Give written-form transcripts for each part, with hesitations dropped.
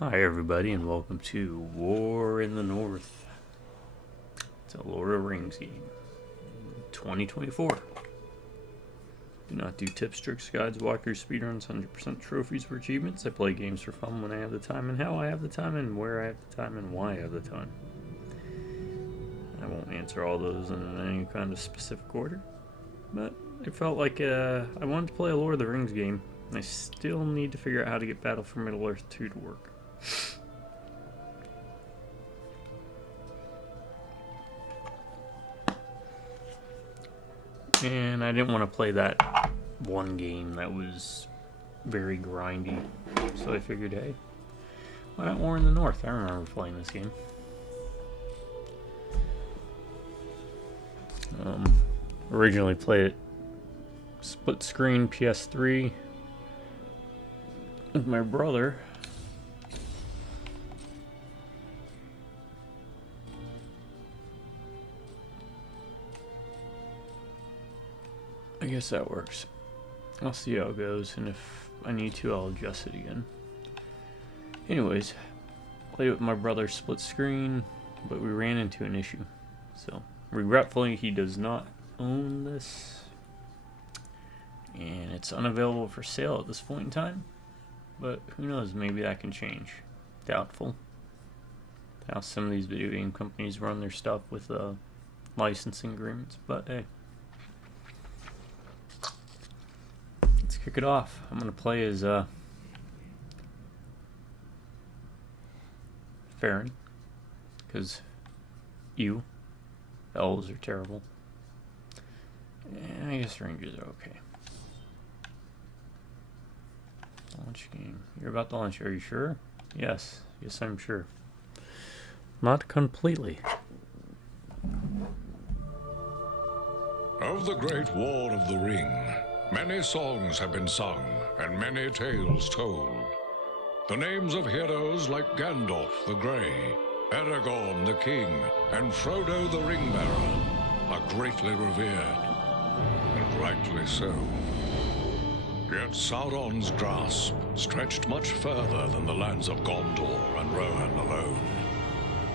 Hi everybody and welcome to War in the North. It's a Lord of the Rings game. 2024. Do not do tips, tricks, guides, walkthroughs, speedruns, 100% trophies for achievements. I play games for fun when I have the time and how I have the time and where I have the time and why I have the time. I won't answer all those in any kind of specific order, but I felt like I wanted to play a Lord of the Rings game. And I still need to figure out how to get Battle for Middle-earth 2 to work. And I didn't want to play that one game that was very grindy. So I figured, hey, why not War in the North? I remember playing this game. Originally played it split screen PS3 with my brother. I guess that works. I'll see how it goes, and if I need to, I'll adjust it again. Anyways, played with my brother split screen, but we ran into an issue. So, regretfully, he does not own this, and it's unavailable for sale at this point in time. But who knows, maybe that can change. Doubtful. How some of these video game companies run their stuff with licensing agreements, but hey. Let's kick it off. I'm going to play as Farron, because elves are terrible. And I guess rangers are okay. Launch game. You're about to launch. Are you sure? Yes. Yes, I'm sure. Not completely. Of the Great War of the Ring, many songs have been sung and many tales told. The names of heroes like Gandalf the Grey, Aragorn the King, and Frodo the Ring-Bearer are greatly revered, and rightly so. Yet Sauron's grasp stretched much further than the lands of Gondor and Rohan alone,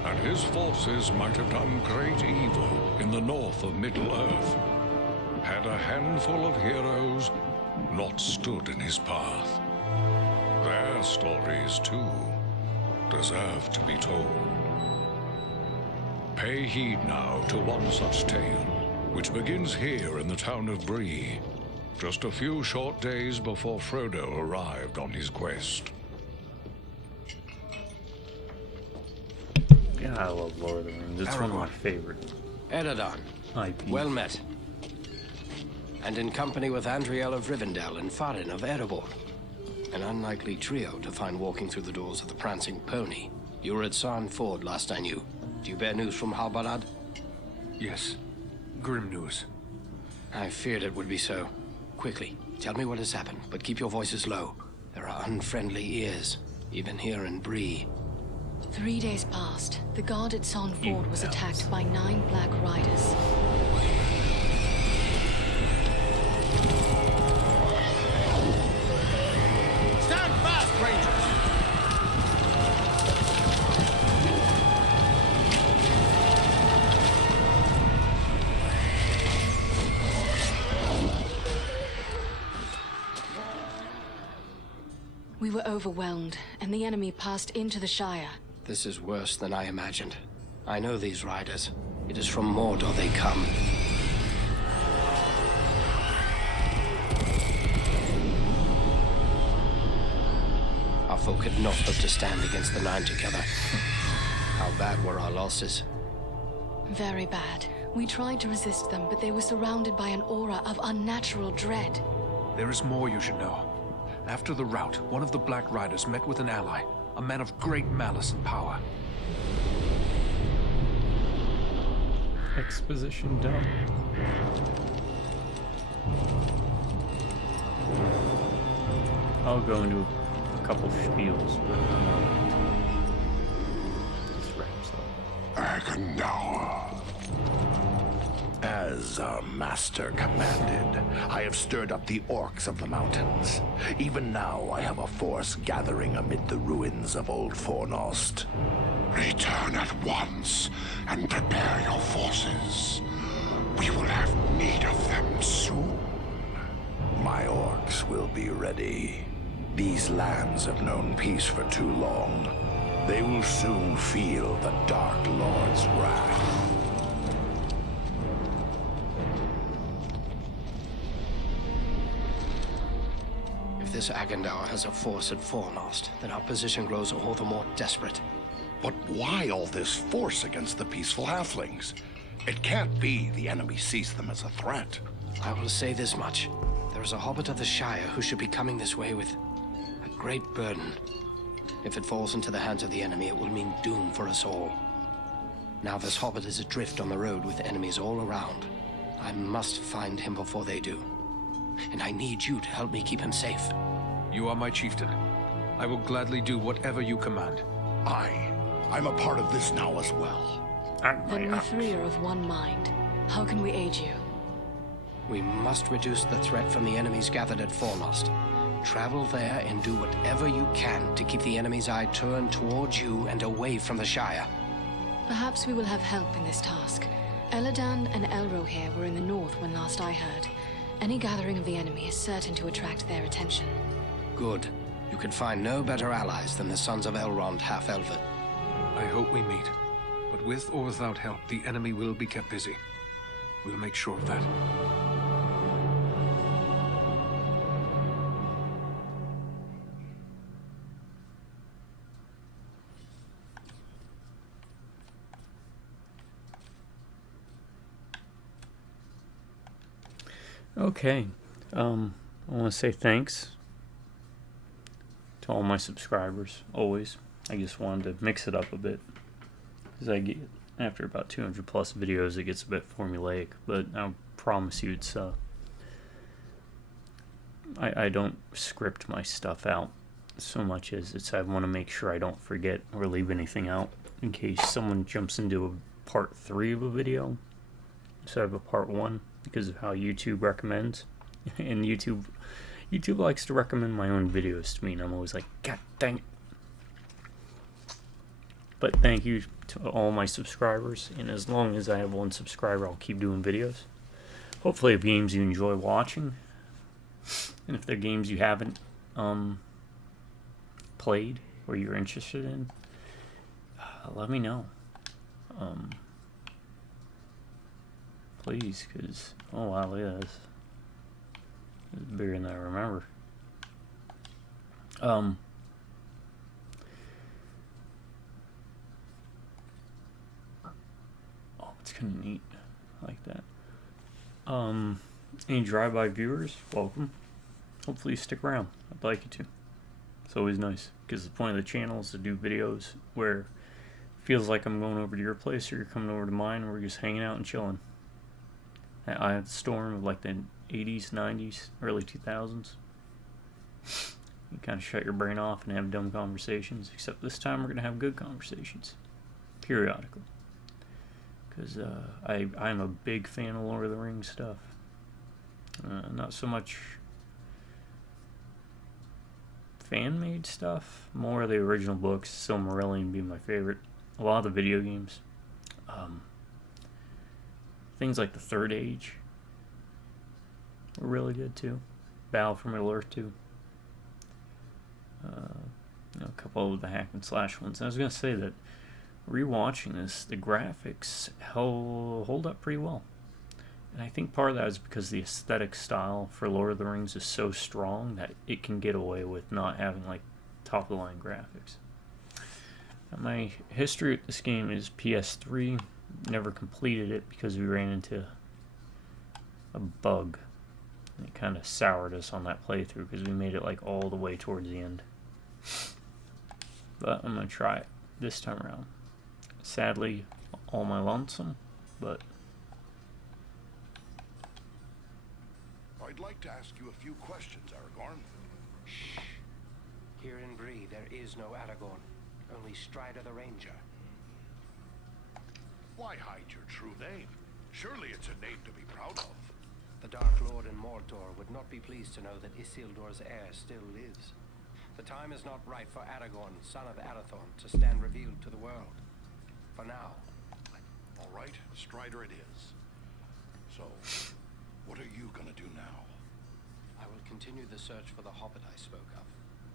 and his forces might have done great evil in the north of Middle-earth, had a handful of heroes not stood in his path. Their stories, too, deserve to be told. Pay heed now to one such tale, which begins here in the town of B.a.D, just a few short days before Frodo arrived on his quest. Yeah, I love Lord of the Rings. It's one of my favorites. Eredon, IP. well met. And in company with Andriel of Rivendell and Farin of Erebor. An unlikely trio to find walking through the doors of the Prancing Pony. You were at Sarn Ford last I knew. Do you bear news from Halbarad? Yes. Grim news. I feared it would be so. Quickly, tell me what has happened, but keep your voices low. There are unfriendly ears, even here in Bree. 3 days passed. The guard at Sarn Ford was attacked by 9 Black Riders. Stand fast, Rangers! We were overwhelmed, and the enemy passed into the Shire. This is worse than I imagined. I know these riders. It is from Mordor they come. Our folk had not hoped to stand against the 9 together. How bad were our losses? Very bad. We tried to resist them, but they were surrounded by an aura of unnatural dread. There is more you should know. After the rout, one of the Black Riders met with an ally, a man of great malice and power. Exposition done. I'll go into a couple spiels, but this wraps up. Agendaur. As our master commanded, I have stirred up the orcs of the mountains. Even now, I have a force gathering amid the ruins of Old Fornost. Return at once and prepare your forces. We will have need of them soon. My orcs will be ready. These lands have known peace for too long. They will soon feel the Dark Lord's wrath. If this Agendaur has a force at Fornost, then our position grows all the more desperate. But why all this force against the peaceful halflings? It can't be the enemy sees them as a threat. I will say this much. There is a hobbit of the Shire who should be coming this way with a great burden. If it falls into the hands of the enemy, it will mean doom for us all. Now this hobbit is adrift on the road with enemies all around. I must find him before they do. And I need you to help me keep him safe. You are my chieftain. I will gladly do whatever you command. I'm a part of this now as well. Then we three are of one mind. How can we aid you? We must reduce the threat from the enemies gathered at Fornost. Travel there and do whatever you can to keep the enemy's eye turned towards you and away from the Shire. Perhaps we will have help in this task. Eladan and Elro here were in the north when last I heard. Any gathering of the enemy is certain to attract their attention. Good. You could find no better allies than the sons of Elrond half-elven. I hope we meet. But with or without help, the enemy will be kept busy. We'll make sure of that. Okay, I want to say thanks to all my subscribers, always. I just wanted to mix it up a bit, because I get, after about 200 plus videos, it gets a bit formulaic, but I promise you it's, I don't script my stuff out so much as I want to make sure I don't forget or leave anything out, in case someone jumps into a part 3 of a video, instead of a part 1. Because of how YouTube recommends, and YouTube likes to recommend my own videos to me, and I'm always like, God dang it. But thank you to all my subscribers, and as long as I have one subscriber, I'll keep doing videos. Hopefully, of games you enjoy watching, and if they're games you haven't played or you're interested in, let me know. Please, because, oh wow, look at this. It's bigger than I remember. Oh, it's kind of neat. I like that. Any drive-by viewers, welcome. Hopefully you stick around. I'd like you to. It's always nice, because the point of the channel is to do videos where it feels like I'm going over to your place or you're coming over to mine, and we're just hanging out and chilling. I had the storm of like the 80s, 90s, early 2000s. You kind of shut your brain off and have dumb conversations, except this time we're going to have good conversations, periodically. Because I'm a big fan of Lord of the Rings stuff. Not so much fan-made stuff, more the original books, Silmarillion being my favorite. A lot of the video games. Things like the Third Age were really good too. Battle for Middle Earth 2. A couple of the hack and slash ones. I was going to say that rewatching this, the graphics hold up pretty well. And I think part of that is because the aesthetic style for Lord of the Rings is so strong that it can get away with not having like top of the line graphics. Now, my history with this game is PS3. Never completed it because we ran into a bug. It kind of soured us on that playthrough because we made it like all the way towards the end. But I'm going to try it this time around. Sadly, all my lonesome, but... I'd like to ask you a few questions, Aragorn. Shh. Here in Bree, there is no Aragorn. Only Strider the Ranger. Why hide your true name? Surely it's a name to be proud of. The Dark Lord in Mordor would not be pleased to know that Isildur's heir still lives. The time is not right for Aragorn, son of Arathorn, to stand revealed to the world. For now. All right, Strider it is. So, what are you gonna do now? I will continue the search for the hobbit I spoke of.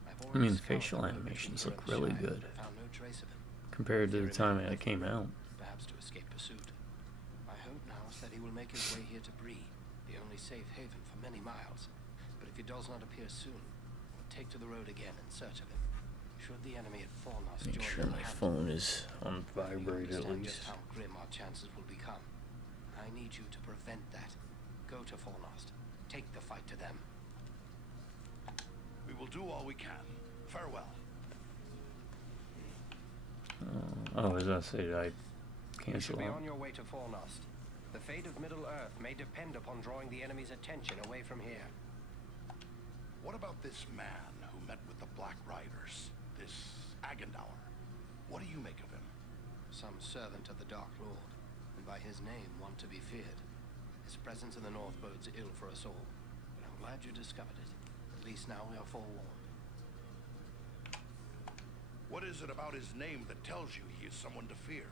I've I mean, already the facial scoured the animations location look here in really the Shire, good but found no trace of him. compared to the There time remain it came out. perhaps to escape pursuit. My hope now is that he will make his way here to Bree, the only safe haven for many miles. But if he does not appear soon, we'll take to the road again in search of him. Should the enemy at Fornos Make join sure the my hunt, phone is on we vibrate at understand least. just how grim our chances will become. I need you to prevent that. Go to Fornost. Take the fight to them. We will do all we can. Farewell. Oh, as I said, I You should cancel be out. on your way to Fornost. The fate of Middle-earth may depend upon drawing the enemy's attention away from here. What about this man who met with the Black Riders? This Agendaur? What do you make of him? Some servant of the Dark Lord, and by his name one to be feared. His presence in the north bodes ill for us all, but I'm glad you discovered it. At least now we are forewarned. What is it about his name that tells you he is someone to fear?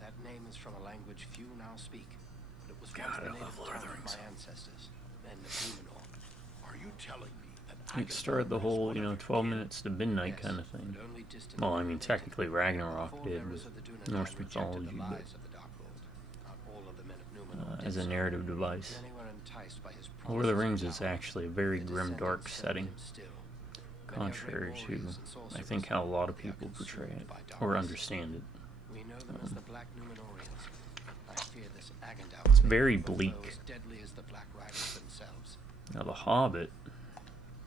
That name is from a language few now speak, but it was God, once I the love native Lord of tongue the of Rings. my ancestors, men of Numenor. Are you telling me that It Agendaur started the is whole, one you of know, your 12 kin? minutes to midnight Yes, kind of thing. but only distant Well, I mean, related. technically Ragnarok All did bearers with of the Dunedain Norse rejected mythology, the but lies of the Dark Lord. Not all of the men of Numenor did as a so. narrative device. Many were enticed by his Lord of the promises Rings is power. actually a very Their grim, dark descendants serve setting, him still. Many are contrary great to, warriors and I sorcerers. think, how a lot of They are people portray consumed it, by or darkness. understand it. We know them as the Black Numenorians. I fear this Agendaur It's may very prove a foe bleak. as deadly as the Black Riders themselves. Now, The Hobbit,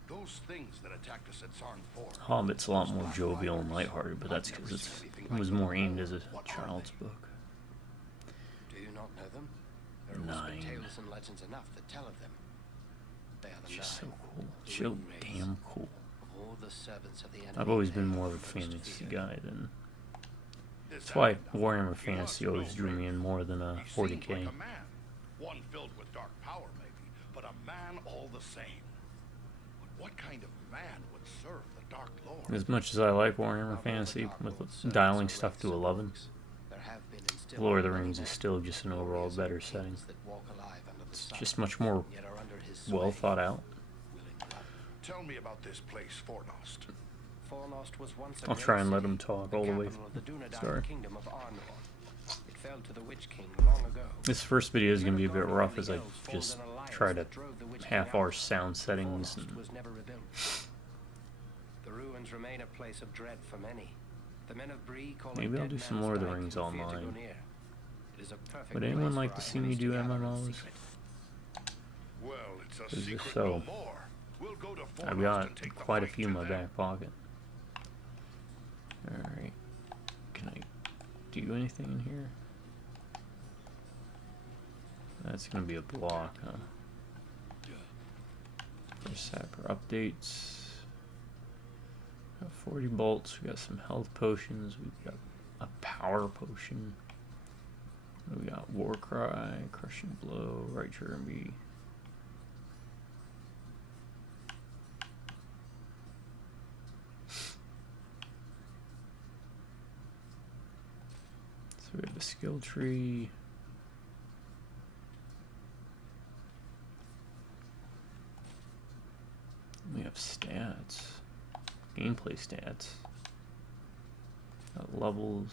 Those things that attacked us at Sarn Ford. Hobbit's a lot Those more Black jovial and Riders. lighthearted, but I've that's never because seen anything it like was them more aimed before. as a What are child's they? book. Do you not know them? There are Nine. whispered tales and legends enough that tell of them. They are the It's just so Nine, cool. the So Ring Wraiths, damn cool. of all the servants of the enemy. I've always they been are more of the a most fantasy feared. guy than. This That's why Agendaur, Warhammer he Fantasy was always no drew me wraith. in more than a He seemed 40k. like a man, one filled with dark power maybe, but a man all the same. But what kind of man would serve the Dark Lord? As much as I like Warhammer Not all the Fantasy, Dark with Lord's servants dialing are stuff to wraiths and 11, orcs. There have been and still Lord of the are many Rings is men, still just an overall warriors better and setting. kings that walk alive under the It's sun, just much more yet are under his well sway, thought out. willing blood. Tell me about this place, Fornost. Fornost was once a I'll great try and let city, him talk all the way. capital of the Dunedain Sorry. Kingdom of Arnor. It fell to the Witch King long ago. This first video is going to be a bit Aragorn rough and as the I elves formed just an alliance try to that drove the Witch King half-hour out. sound settings. Fornost And was never rebuilt. The ruins remain a place of dread for many. The men of Bree call Maybe it I'll dead do some man's Lord of the dyke Rings and fear to go online. near. It is a perfect Would anyone place like for to our see me enemies do gather in MMOs? secret. Well, it's a Is this secret so? no more. We'll go to Fornost I've got and take the quite a fight few to in my them. back pocket. Alright. Can I do anything in here? That's going to be a block, huh? First Sapper updates. Got 40 bolts. We got some health potions. We've got a power potion. We got War Cry, Crushing Blow, Right Trigger and B. So we have a skill tree. We have stats, gameplay stats, got levels,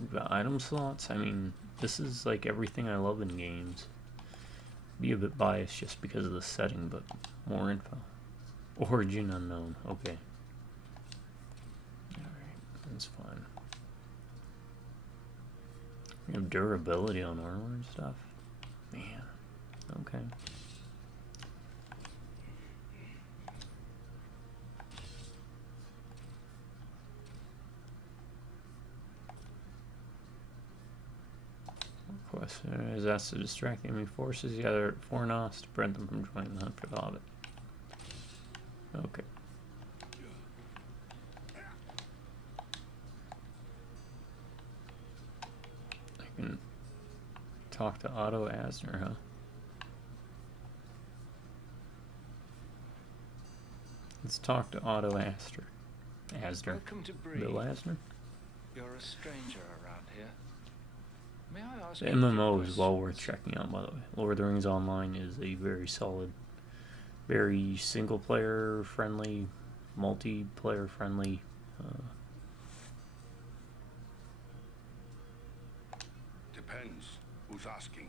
we've got item slots. I mean, this is like everything I love in games. Be a bit biased just because of the setting, but more info. Origin unknown, okay. Alright, that's fine. We have durability on armor and stuff. Man, okay. Question is asked to distract enemy forces together at Fornost to prevent them from joining the hunt for the Hobbit. Okay. I can Talk to Otto Asner, huh? Let's talk to Otto Asner. Welcome to Bree. Bill Asner? You're a stranger around here. May I ask The you a MMO few is well worth questions? checking out, by the way. Lord of the Rings Online is a very solid, very single-player friendly, multiplayer friendly. Depends. Who's asking?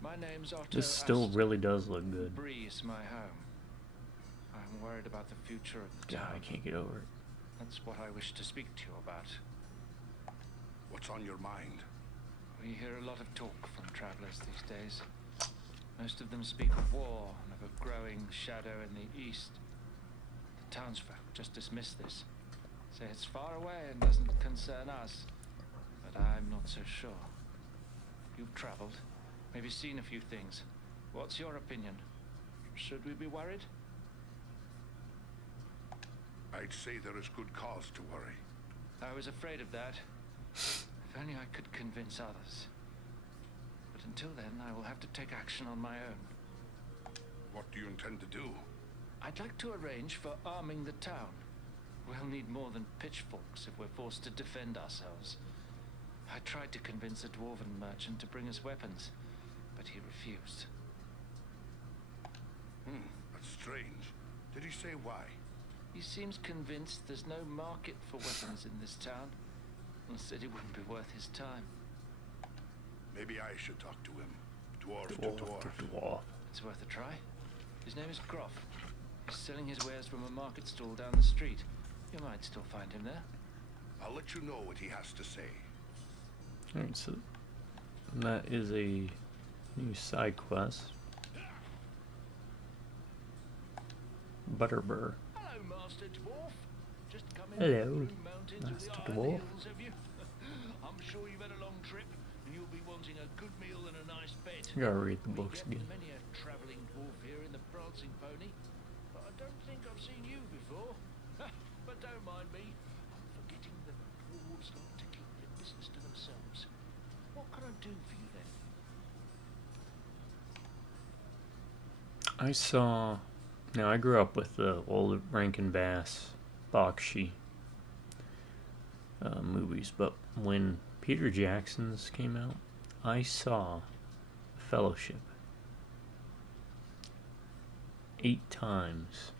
My name's Otto This still Astor. really does look good. Bree is my home. I'm worried about the future of the God, town. I can't get over it. That's what I wish to speak to you about. What's on your mind? We hear a lot of talk from travelers these days. Most of them speak of war and of a growing shadow in the east. The townsfolk just dismiss this. Say it's far away and doesn't concern us. But I'm not so sure. You've traveled, maybe seen a few things. What's your opinion? Should we be worried? I'd say there is good cause to worry. I was afraid of that. If only I could convince others. But until then, I will have to take action on my own. What do you intend to do? I'd like to arrange for arming the town. We'll need more than pitchforks if we're forced to defend ourselves. I tried to convince a dwarven merchant to bring us weapons, but he refused. That's strange. Did he say why? He seems convinced there's no market for weapons in this town, and said it wouldn't be worth his time. Maybe I should talk to him. Dwarf to Dwarf dwarf. to dwarf. It's worth a try. His name is Groff. He's selling his wares from a market stall down the street. You might still find him there. I'll let you know what he has to say. Alright, so that is a new side quest. Butterbur. Hello, Master Dwarf. Just come in Hello, from the Blue Mountains of the Master Iron Dwarf. Hills, have you? I'm sure you've had a long trip, and you'll be wanting a good meal and a nice bed. I gotta read the We books get again. many a travelling dwarf here in the Prancing Pony, but I don't think I've seen you before. But don't mind me. I'm forgetting that dwarves like to keep their business to themselves. What can I do for you then? I saw. Now I grew up with the old Rankin Bass, Bakshi movies, but when Peter Jackson's came out, I saw Fellowship 8 times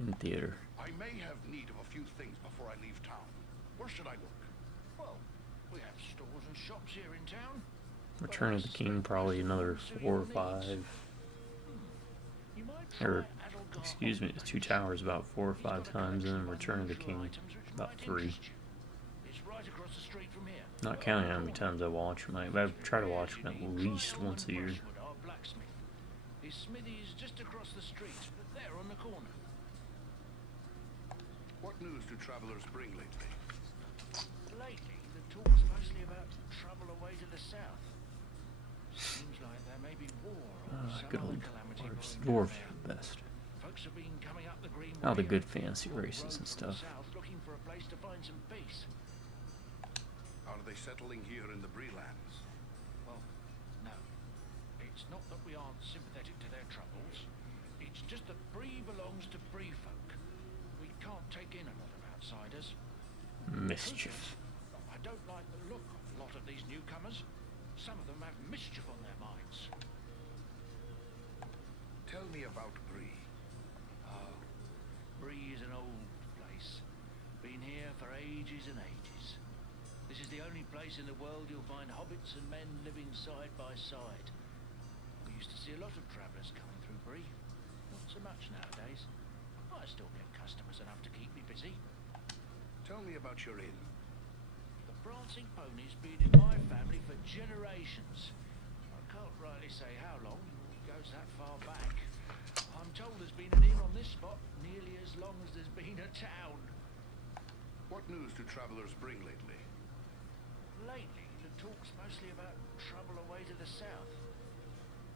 in theater. I may have need of a few things before I leave town. Where should I look? Well, we have stores and shops here in town. Return of the King, probably another 4 or 5. You might try Or, Adelgar excuse me, the Two Towers about 4 or 5 times, and then Return of the King about 3. It's right across the street from here. Not counting how many times I watch them. I try to watch them at least once a year. Our blacksmith. His smithy is just across the street, there on the corner. What news do travelers bring lately? Lately, the talk's mostly about trouble away to the south. Seems like there may be war or some Good other old calamity dwarves. brewing Dwarves down are the best. there. Folks have been coming up the green All the way good and fancy Fork races Road and from the stuff. south, looking for a place to find some peace. Are they settling here in the Breelands? Well, no. It's not that we aren't sympathetic to their troubles. It's just that Bree belongs to Bree folk. We can't take in a lot of outsiders. Mischief. I don't like the look of a lot of these newcomers. Some of them have mischief on their minds. Tell me about Bree. Oh, Bree is an old place. Been here for ages and ages. This is the only place in the world you'll find hobbits and men living side by side. We used to see a lot of travellers coming through Bree. Not so much nowadays. I still get customers enough to keep me busy. Tell me about your inn. The Prancing Pony's been in my family for generations. I can't rightly say how long. It goes that far back. I'm told there's been an inn on this spot nearly as long as there's been a town. What news do travelers bring lately? Lately, the talk's mostly about trouble away to the south.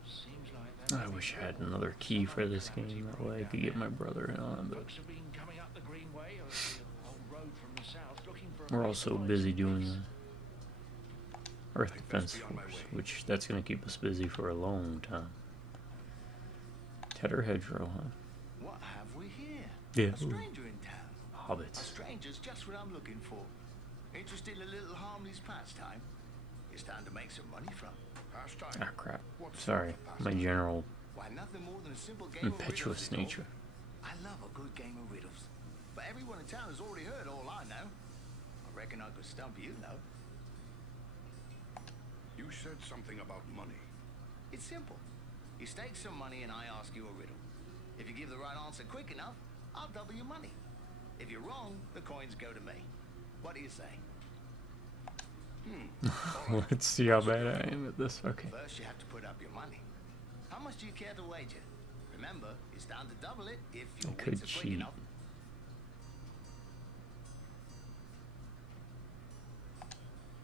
Seems like there I may be wish I had war another or key some for other this calamity game. That brewing way I down could get there. my brother in on it. But Folks have been coming up the green way or the old road from the south looking for a we're place to also find busy some doing peace. Earth Defense Force, which that's going to keep us busy for a long time. Tedder Hedgerow, huh? What have we here? Yeah. A stranger in town. A Hobbits. stranger's just what I'm looking for. Interested in a little harmless pastime? It's time to make some money from. Pastime. Ah, crap. Sorry. My general Why, nothing more than a simple game of impetuous riddles, is all. nature. I love a good game of riddles. But everyone in town has already heard all I know. I reckon I could stump you, though. You said something about money. It's simple. You stake some money and I ask you a riddle. If you give the right answer quick enough, I'll double your money. If you're wrong, the coins go to me. What do you say? Let's see how bad I am at this. Okay. First, you have to put up your money. How much do you care to wager? Remember, it's down to double it if your I could wits are quick cheat. enough.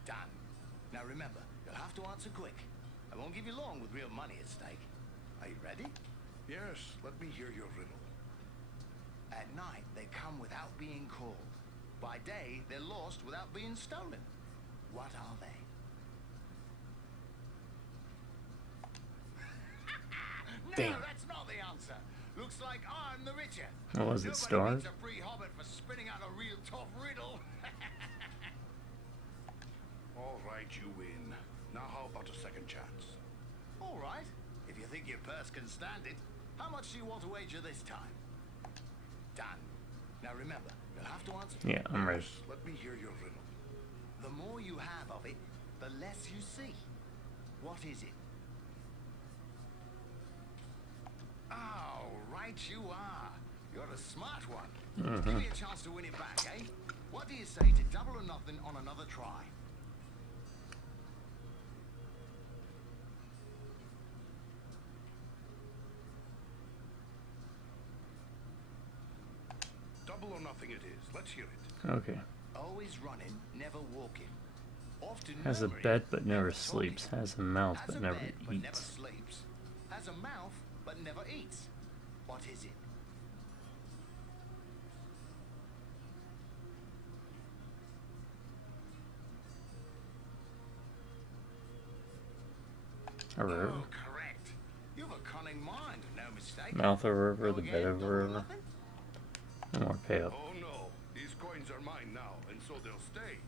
Done. Now remember, you'll have to answer quick. I won't give you long with real money at stake. Are you ready? Yes, let me hear your riddle. At night, they come without being called. By day, they're lost without being stolen. What are they? No, Damn. that's not the answer. Looks like I'm the richer. What was it, Nobody Star? beats a free hobbit for spinning out a real tough riddle. All right, you win. Now how about a second chance? All right, if you think your purse can stand it. How much do you want to wager this time? Done. Now remember, you'll have to answer. Yeah, I'm ready. Yes, let me hear your riddle. The more you have of it, the less you see. What is it? Oh, right you are. You're a smart one. Give me a chance to win it back, eh? What do you say to double or nothing on another try? Double or nothing it is. Let's hear it. Okay. Always running, never walking. Often Has a murmuring, bed but never talking. sleeps. Has a mouth Has but a never bed but never eats. sleeps. Has a mouth but never eats. What is it? A river. Oh, correct. You've a cunning mind, no mistake. Mouth of a river, Go the again, bed of a double or river. nothing? No more pay up. Oh no, these coins are mine now, and so they'll stay.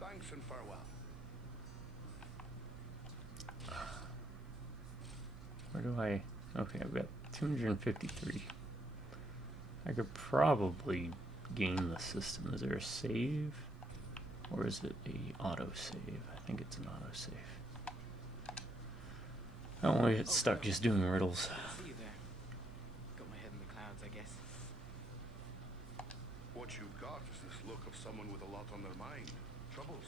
Thanks and farewell. Where do I... Okay, I've got 253. I could probably game the system. Is there a save? Or is it a autosave? I think it's an autosave. I don't want to get stuck just doing riddles. See you there. Got my head in the clouds, I guess. What you've got is this look of someone with a lot on their mind. Troubles.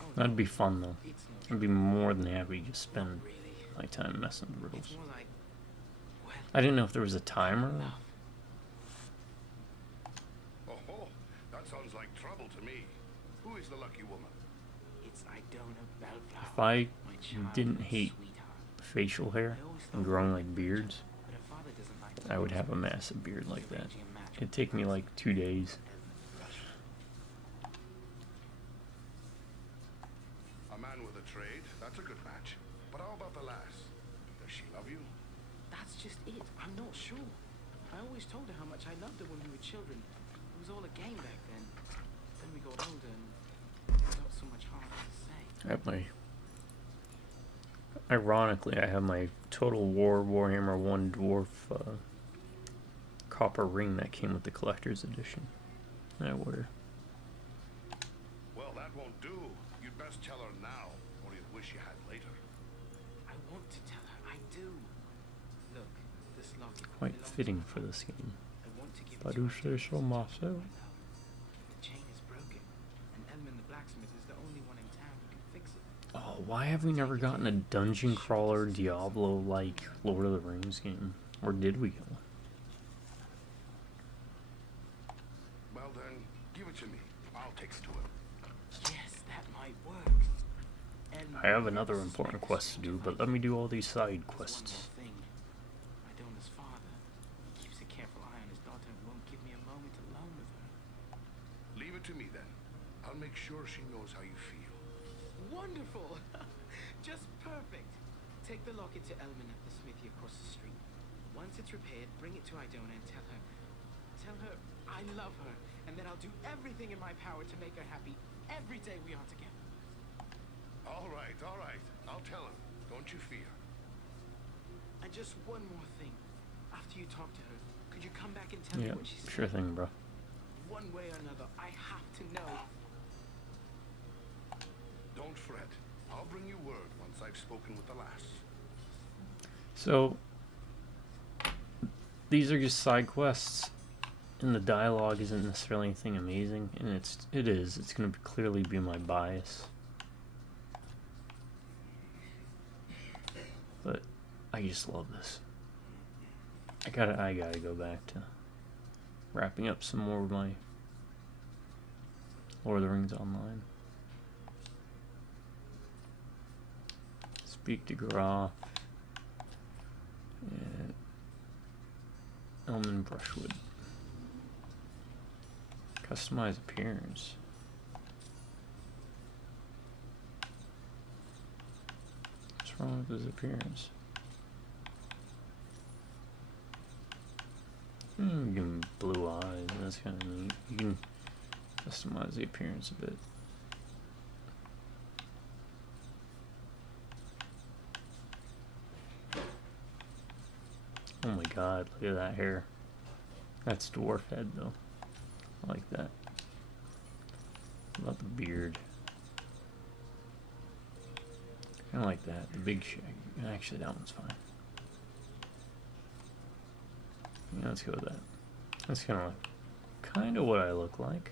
Oh, That'd be fun though. it's no I'd be more than happy to just spend really. my time messing with riddles. It's more like, well, I didn't know if there was a timer. love. Oh, that sounds like trouble to me. Who is the lucky woman? It's Idona Bellflower. If I my child didn't and hate sweetheart. facial hair I always and thought growing we like loved beards, each other, but her father doesn't like I would have a children. massive beard like that. Arranging a match It'd with take me like 2 days. A man with a trade. That's a good match. But how about the lass? Does she love you? That's just it. I'm not sure. I always told her how much I loved her when we were children. It was all a game back then. Then we got older and it got so much harder to say. I have my... Ironically, I have my Total War Warhammer 1 Dwarf copper ring that came with the collector's edition that I wear. Well, that won't do. You'd best tell her now, or you'll wish you had later. I want to tell her. I do. Look, this locket Quite belongs fitting to for her. this game. I want to give it But to who her say just so as myself? I know. The chain is broken, and Elman the blacksmith is the only one in town who can fix it. Oh, why have we never gotten a dungeon crawler Diablo-like Lord of the Rings game? Or did we get one? Well then, give it to me. I'll take it to him. Yes, that might work. Elman I have another is important the quest to do, but let me do all these side quests. One more thing. Idona's father keeps a careful eye on his daughter and won't give me a moment alone with her. Leave it to me then. I'll make sure she knows how you feel. wonderful. Just perfect. Take the locket to Elman at the smithy across the street. Once it's repaired, bring it to Idona and tell her I love her, and that I'll do everything in my power to make her happy every day we are together. All right. I'll tell him. Don't you fear. And just one more thing. After you talk to her, could you come back and tell me Yeah, what she said? sure thing, bro. One way or another, I have to know. Don't fret. I'll bring you word once I've spoken with the lass. So, these are just side quests, and the dialogue isn't necessarily anything amazing, and it is. It's going to clearly be my bias. But I just love this. I gotta go back to wrapping up some more of my Lord of the Rings Online. Speak to Graf and Elman Brushwood. Customize appearance. What's wrong with his appearance? You can give him blue eyes. That's kind of neat. You can customize the appearance a bit. Oh my god, look at that hair. That's dwarf head though. I like that. What about the beard? Kinda like that. The big shag. Actually, that one's fine. Yeah, let's go with that. That's kind of what I look like.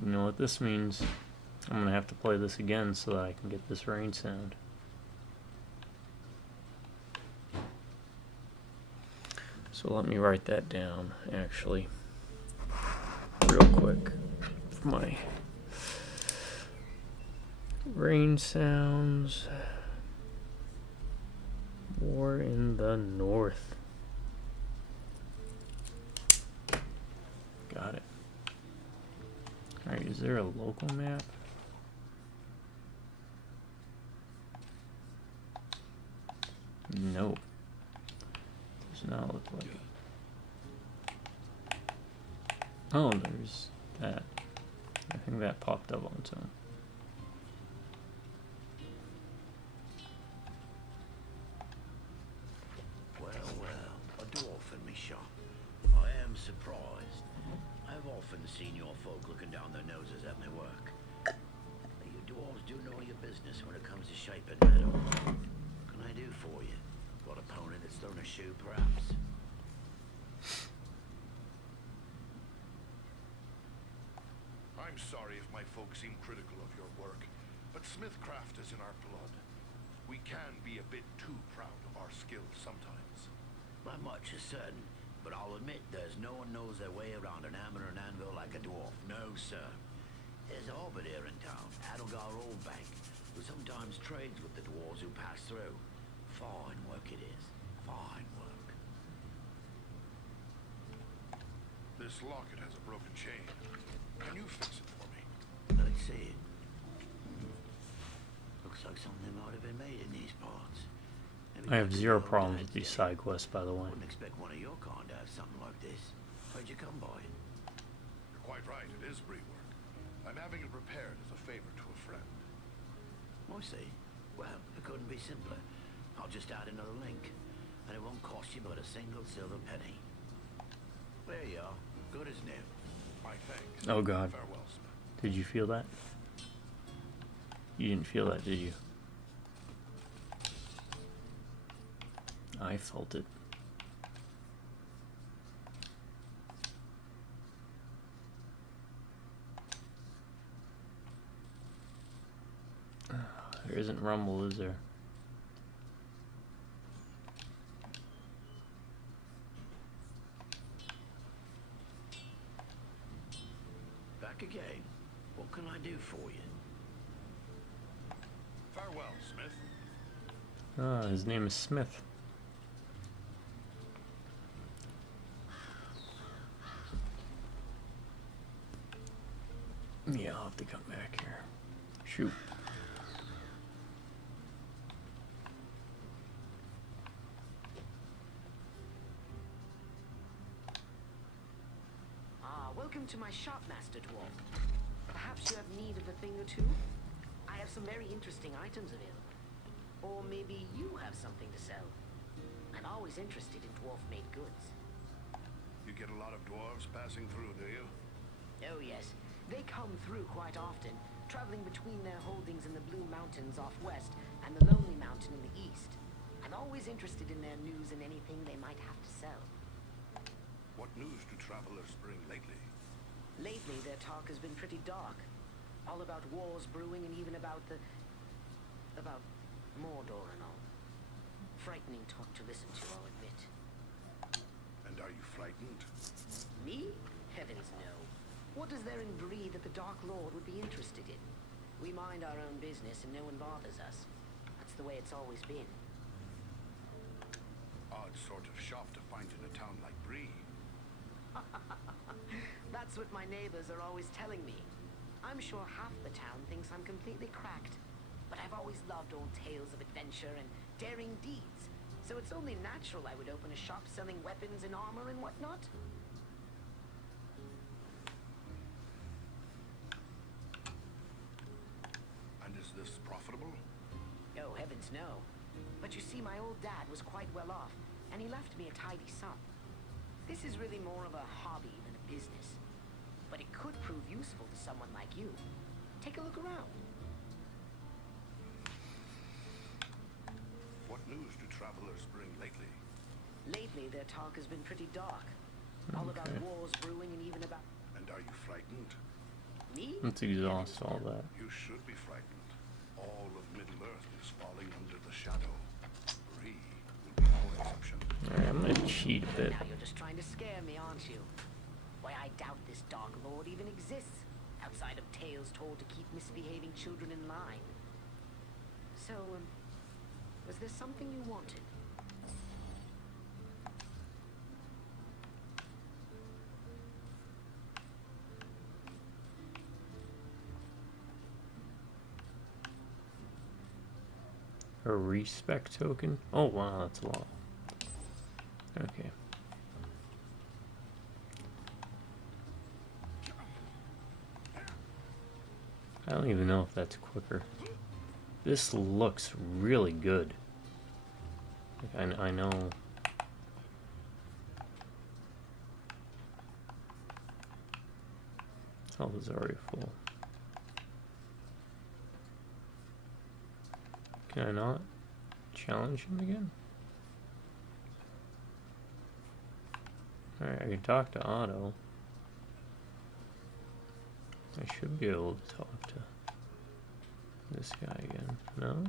You know what this means? I'm gonna have to play this again so that I can get this rain sound. So let me write that down, actually, real quick, for my rain sounds. War in the North. Got it. Alright, is there a local map? No. Does not look like it. Oh, there's that. I think that popped up on its own. Well, a dwarf in me shop. I am surprised. I've often seen your folk looking down their noses at my work. You dwarves do know your business when it comes to shaping metal. What can I do for you? Got a pony that's thrown a shoe, perhaps? I'm sorry if my folks seem critical of your work, but smithcraft is in our blood. We can be a bit too proud of our skills sometimes. Not much is certain, but I'll admit there's no one knows their way around an hammer and anvil like a dwarf. No, sir. There's a hobbit here in town, Adelgar Oldbank, who sometimes trades with the dwarves who pass through. Fine work it is. Fine work. This locket has a broken chain. Can you fix it for me? Let's see it. Looks like something might have been made in these parts. Maybe I have back in zero the old problems days, with these eh? side quests, by the way. Wouldn't expect one of your kind to have something like this. Where'd you come by it? You're quite right, it is breed work. I'm having it repaired as a favor to a friend. I see. Well, it couldn't be simpler. I'll just add another link, and it won't cost you but a single silver penny. There you are. Good as new. My thanks. Oh god. Farewell, Smith. Did you feel that? You didn't feel that, did you? I felt it. There isn't rumble, is there? Back again. What can I do for you? Farewell, Smith. Ah, his name is Smith. Shoot. Welcome to my shop, Master Dwarf. Perhaps you have need of a thing or two? I have some very interesting items available. Or maybe you have something to sell. I'm always interested in dwarf-made goods. You get a lot of dwarves passing through, do you? Oh yes, they come through quite often, traveling between their holdings in the Blue Mountains off west and the Lonely Mountain in the east. I'm always interested in their news and anything they might have to sell. What news do travelers bring lately? Lately, their talk has been pretty dark. All about wars brewing and even about Mordor and all. Frightening talk to listen to, I'll admit. And are you frightened? Me? Heavens no. What is there in B.a.D that the Dark Lord would be interested in? We mind our own business and no one bothers us. That's the way it's always been. Odd sort of shop to find in a town like B.a.D. That's what my neighbors are always telling me. I'm sure half the town thinks I'm completely cracked. But I've always loved old tales of adventure and daring deeds. So it's only natural I would open a shop selling weapons and armor and whatnot. And is this profitable? Oh, heavens no. But you see, my old dad was quite well off, and he left me a tidy sum. This is really more of a hobby than a business. But it could prove useful to someone like you. Take a look around. What news do travelers bring lately? Lately, their talk has been pretty dark. All about wars brewing and even about... And are you frightened? Me? Let's exhaust all that. You should be frightened. All of Middle-earth is falling under the shadow. B.a.D will be no exception. Alright, I'm gonna cheat a bit. Now you're just trying to scare me, aren't you? Why, I doubt this Dark Lord even exists, outside of tales told to keep misbehaving children in line. So, was there something you wanted? A respec token? Oh wow, that's a lot. Okay. I don't even know if that's quicker. This looks really good. Like, I know. Health is already full. Can I not challenge him again? Alright, I can talk to Otto. I should be able to talk to this guy again. No?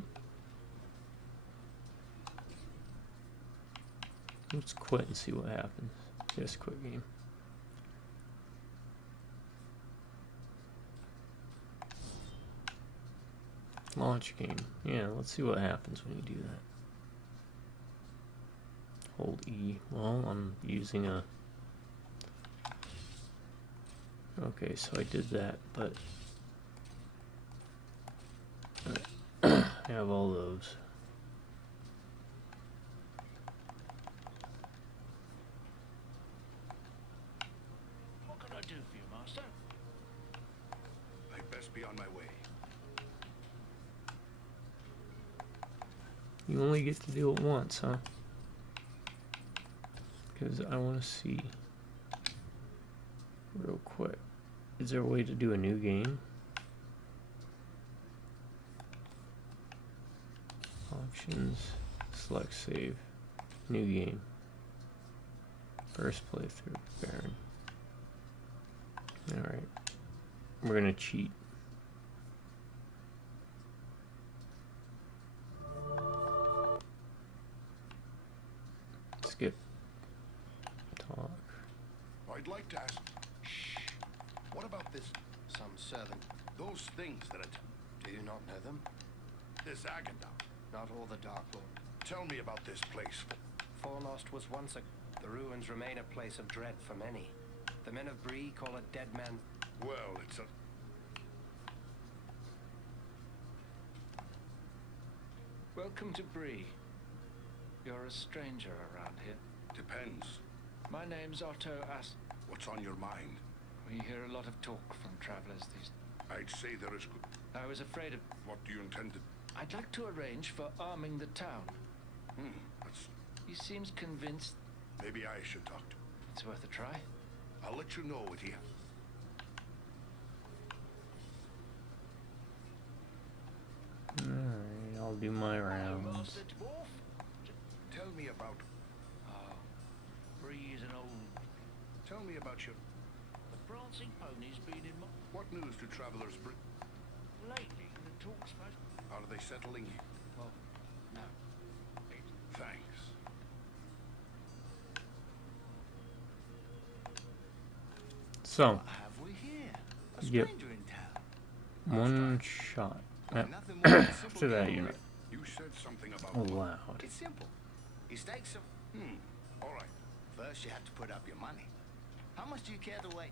Let's quit and see what happens. Just quit game. Launch game. Yeah, let's see what happens when you do that. Hold E. Well, I'm using a... Okay, so I did that, but... I have all those. What can I do for you, Master? I'd best be on my way. You only get to do it once, huh? Because I want to see real quick. Is there a way to do a new game? Options, select save, new game. First playthrough, Baron. Alright. We're gonna cheat. Skip. Talk. I'd like to ask... Shh. What about this... Some servant. Those things that Do you not know them? This Agadon. Not all the Dark Lord. Tell me about this place. Forlost was once a... The ruins remain a place of dread for many. The men of B.a.D call it Dead Man... Well, it's a... Welcome to Bree. You're a stranger around here. Depends. My name's Otto As. What's on your mind? We hear a lot of talk from travelers these. I'd say there is good. I was afraid of. What do you intend to... I'd like to arrange for arming the town. That's... He seems convinced Maybe I should talk to... it's worth a try. I'll let you know what he has. Alright, I'll do my rounds. Master Dwarf? Tell me about... Oh, Bree is an old... Tell me about your... The prancing pony's been in my... What news do travelers bring? Lately, the talk's most... Are they settling? Well, no. Thanks. So, What have we here? A Yep. stranger in town. one shot. Nothing more than a simple After that, game. you're not You said something about... allowed. It's simple. You stake some. All right. First, you have to put up your money. How much do you care to wait?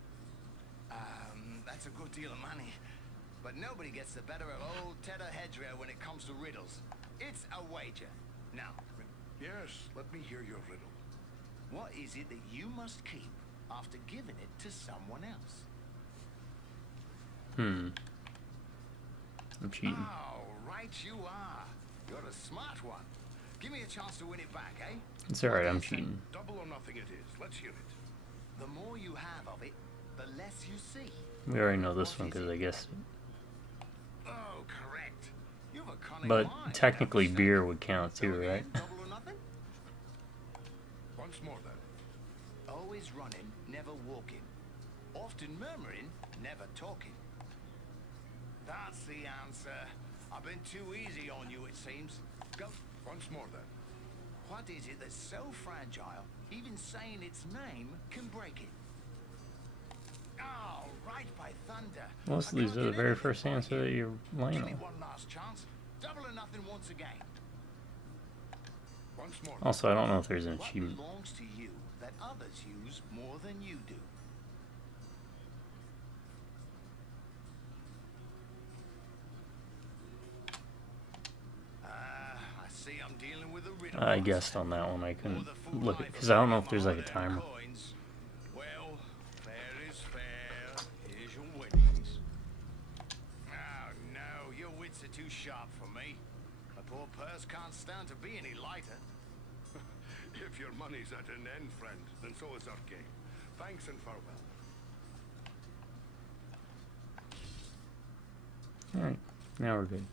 That's a good deal of money. But nobody gets the better of old Tedder Hedgerow when it comes to riddles. It's a wager. Now, Yes, let me hear your riddle. what is it that you must keep after giving it to someone else? I'm cheating. Oh, right you are. You're a smart one. Give me a chance to win it back, eh? It's alright, I'm cheating. Double or nothing it is. Let's hear it. The more you have of it, the less you see. We already know this one because I guessed it. Oh, correct. You've a cunning But mind, technically, don't you, beer son? would count So too, again, right? Double or nothing? Once more then. Always running, never walking. Often murmuring, never talking. That's the answer. I've been too easy on you, it seems. Go. Once more then. What is it that's so fragile, even saying its name can break it? Oh, right by thunder. Most of I these can't are the get very anything first by answer you. that you're laying Give me on. one last chance. Double or nothing once again. Once more. Also, I don't know if there's an What achievement. belongs to you that others use more than you do? I see I'm dealing with a riddle. I master. guessed on that one. I Or couldn't the full look at life because I don't know of if there's like a my timer. coins. Well, fair is fair. Here's your winnings. Oh no, your wits are too sharp for me. My poor purse can't stand to be any lighter. If your money's at an end, friend, then so is our game. Thanks and farewell. Alright, now we're good.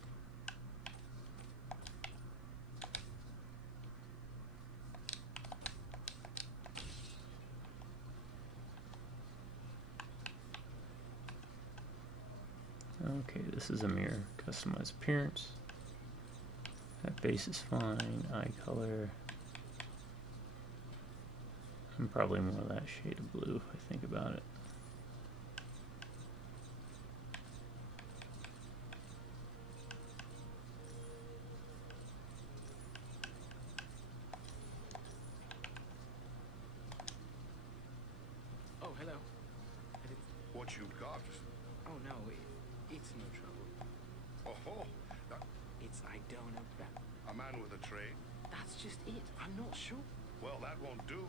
Okay, this is a mirror. Customize appearance. That base is fine. Eye color. And probably more of that shade of blue if I think about it. Oh, hello. What you got? Oh, no, it's no trouble. Oh, that, It's I don't know that. a man with a trade? That's just it. I'm not sure. Well, that won't do.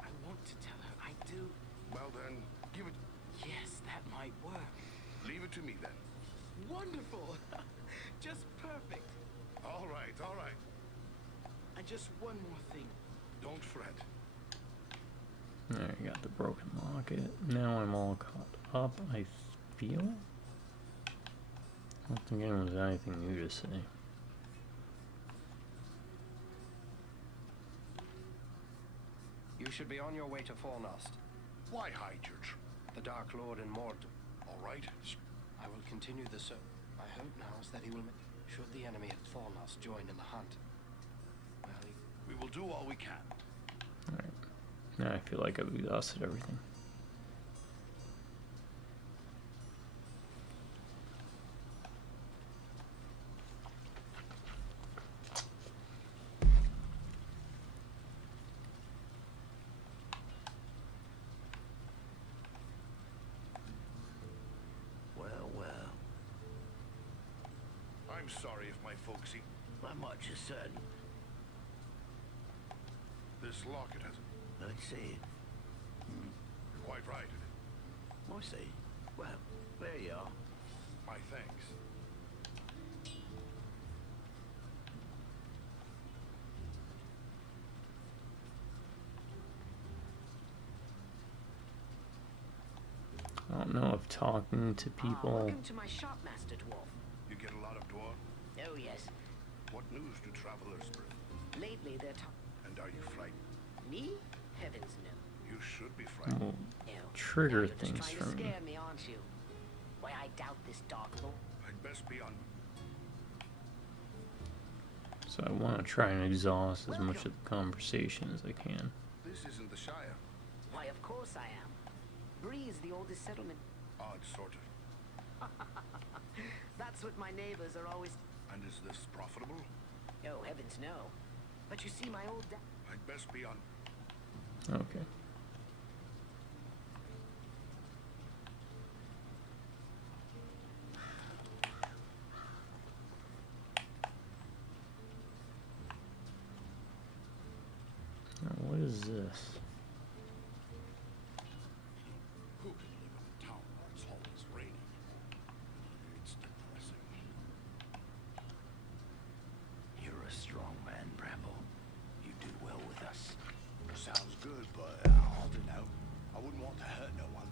I want to tell her I do. Well then, give it... Yes, that might work. Leave it to me then. Wonderful. Just perfect. All right, all right. And just one more thing. Don't fret. There, you got the broken locket. Now I'm all caught up, I feel. I don't think anyone has anything new to say. You should be on your way to Fornost. Why hide your The Dark Lord in Mord. All right. I will continue the search. My hope now is that he will... Should the enemy at Fornost join in the hunt, well, We will do all we can. Alright. Now I feel like I've exhausted everything. Well, well. I'm sorry if my folks eat... Not much you're certain. This locket has it. Let's see. You're quite right in it. I see. Well, there you are. My thanks. I don't know if talking to people. Welcome to my shop, Master Dwarf. You get a lot of dwarf? Oh, yes. What news do travelers bring? Lately, they're talking. And are you frightened? Me? Heavens, no. You should be frightened. Will No. trigger Now you're just things trying from to me. scare me, aren't you? Why, I doubt this Dark Lord. I'd best be on. So I want to try and exhaust as much of the conversation as I can. This isn't the Shire. Why, of course I am. Bree is the oldest settlement. Odd sort of. That's what my neighbors are always... And is this profitable? Oh, heavens, no. But you see, my old dad... I'd best be on. Okay. Now, what is this? Who can live in a town where it's always raining? It's depressing. You're a strong man, Bramble. You do well with us. Sounds good, but I don't know. I wouldn't want to hurt no one.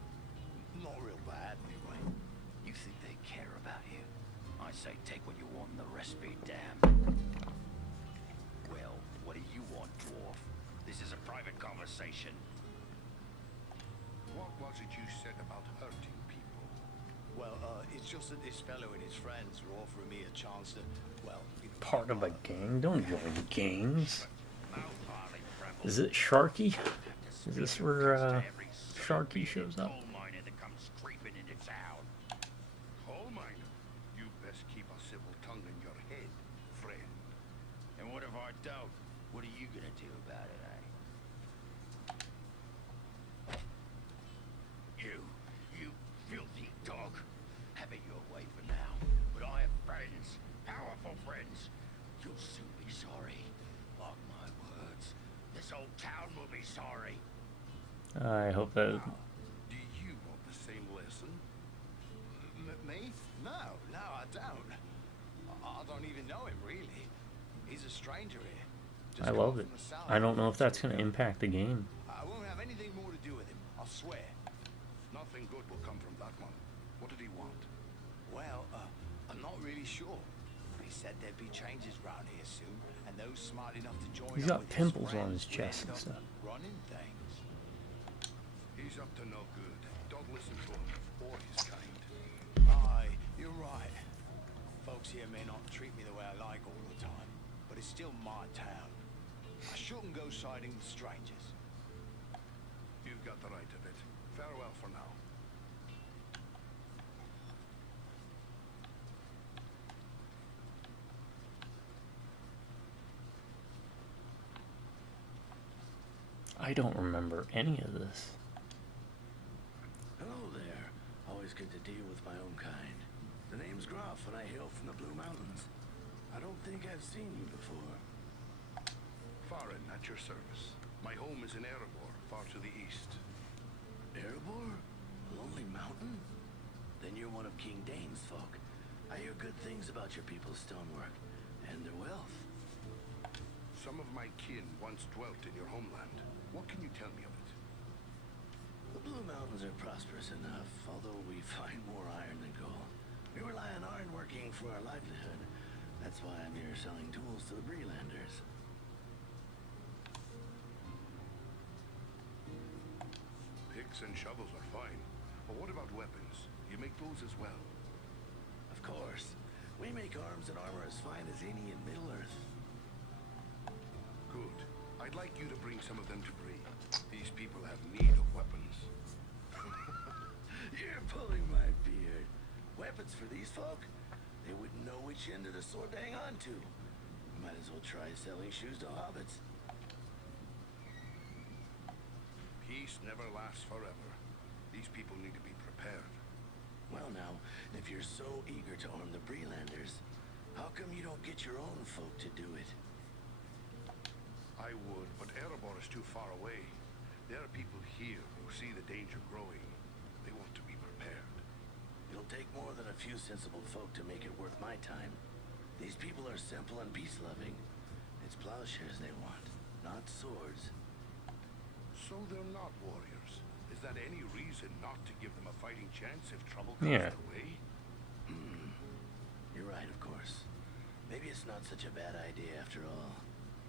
Not real bad, anyway. You think they care about you? I say take what you want and the rest be damned. Well, what do you want, dwarf? This is a private conversation. What was it you said about hurting people? Well, it's just that this fellow and his friends were offering me a chance to, well, you know, Part of a gang? Don't join gangs. Mouth Harley, Bramble. Is it Sharky? Is this where Sharky shows up? Coal miner that comes creeping into town. Coal miner. You best keep a civil tongue in your head, friend. And what if I don't? What are you gonna do about it, eh? You filthy dog. Have it your way for now. But I have friends, powerful friends. You'll soon be sorry. Mark my words. This whole town will be sorry. I hope that. Do you want the same lesson? Me? No, I don't. I don't even know him, really. He's a stranger here. Just I come love from it. the south. I don't know if that's going to impact the game. I won't have anything more to do with him, I swear. Nothing good will come from that one. What did he want? Well, I'm not really sure. He said there'd be changes round here soon, and those smart enough to join He's up got with pimples on friends his chest would and end stuff. up running things. He's up to no good. Don't listen to him or his kind. Aye, you're right. Folks here may not treat me the way I like all the time, but it's still my town. I shouldn't go siding with strangers. You've got the right of it. Farewell for now. I don't remember any of this. Hello there. Always good to deal with my own kind. The name's Groff and I hail from the Blue Mountains. I don't think I've seen you before. Farin, at your service. My home is in Erebor, far to the east. Erebor? A lonely mountain? Then you're one of King Dane's folk. I hear good things about your people's stonework and their wealth. Some of my kin once dwelt in your homeland. What can you tell me of it? The Blue Mountains are prosperous enough, although we find more iron than gold. We rely on iron working for our livelihood. That's why I'm here selling tools to the Brelanders. Picks and shovels are fine. But what about weapons? You make those as well? Of course. We make arms and armor as fine as any in Middle-earth. Good. I'd like you to bring some of them to Bree. These people have need of weapons. You're pulling my beard. Weapons for these folk? They wouldn't know which end of the sword to hang on to. Might as well try selling shoes to hobbits. Peace never lasts forever. These people need to be prepared. Well now, if you're so eager to arm the Brelanders, how come you don't get your own folk to do it? I would, but Erebor is too far away. There are people here who see the danger growing. They want to be prepared. It'll take more than a few sensible folk to make it worth my time. These people are simple and peace-loving. It's plowshares they want, not swords. So they're not warriors. Is that any reason not to give them a fighting chance if trouble comes Yeah. their way? You're right, of course. Maybe it's not such a bad idea after all.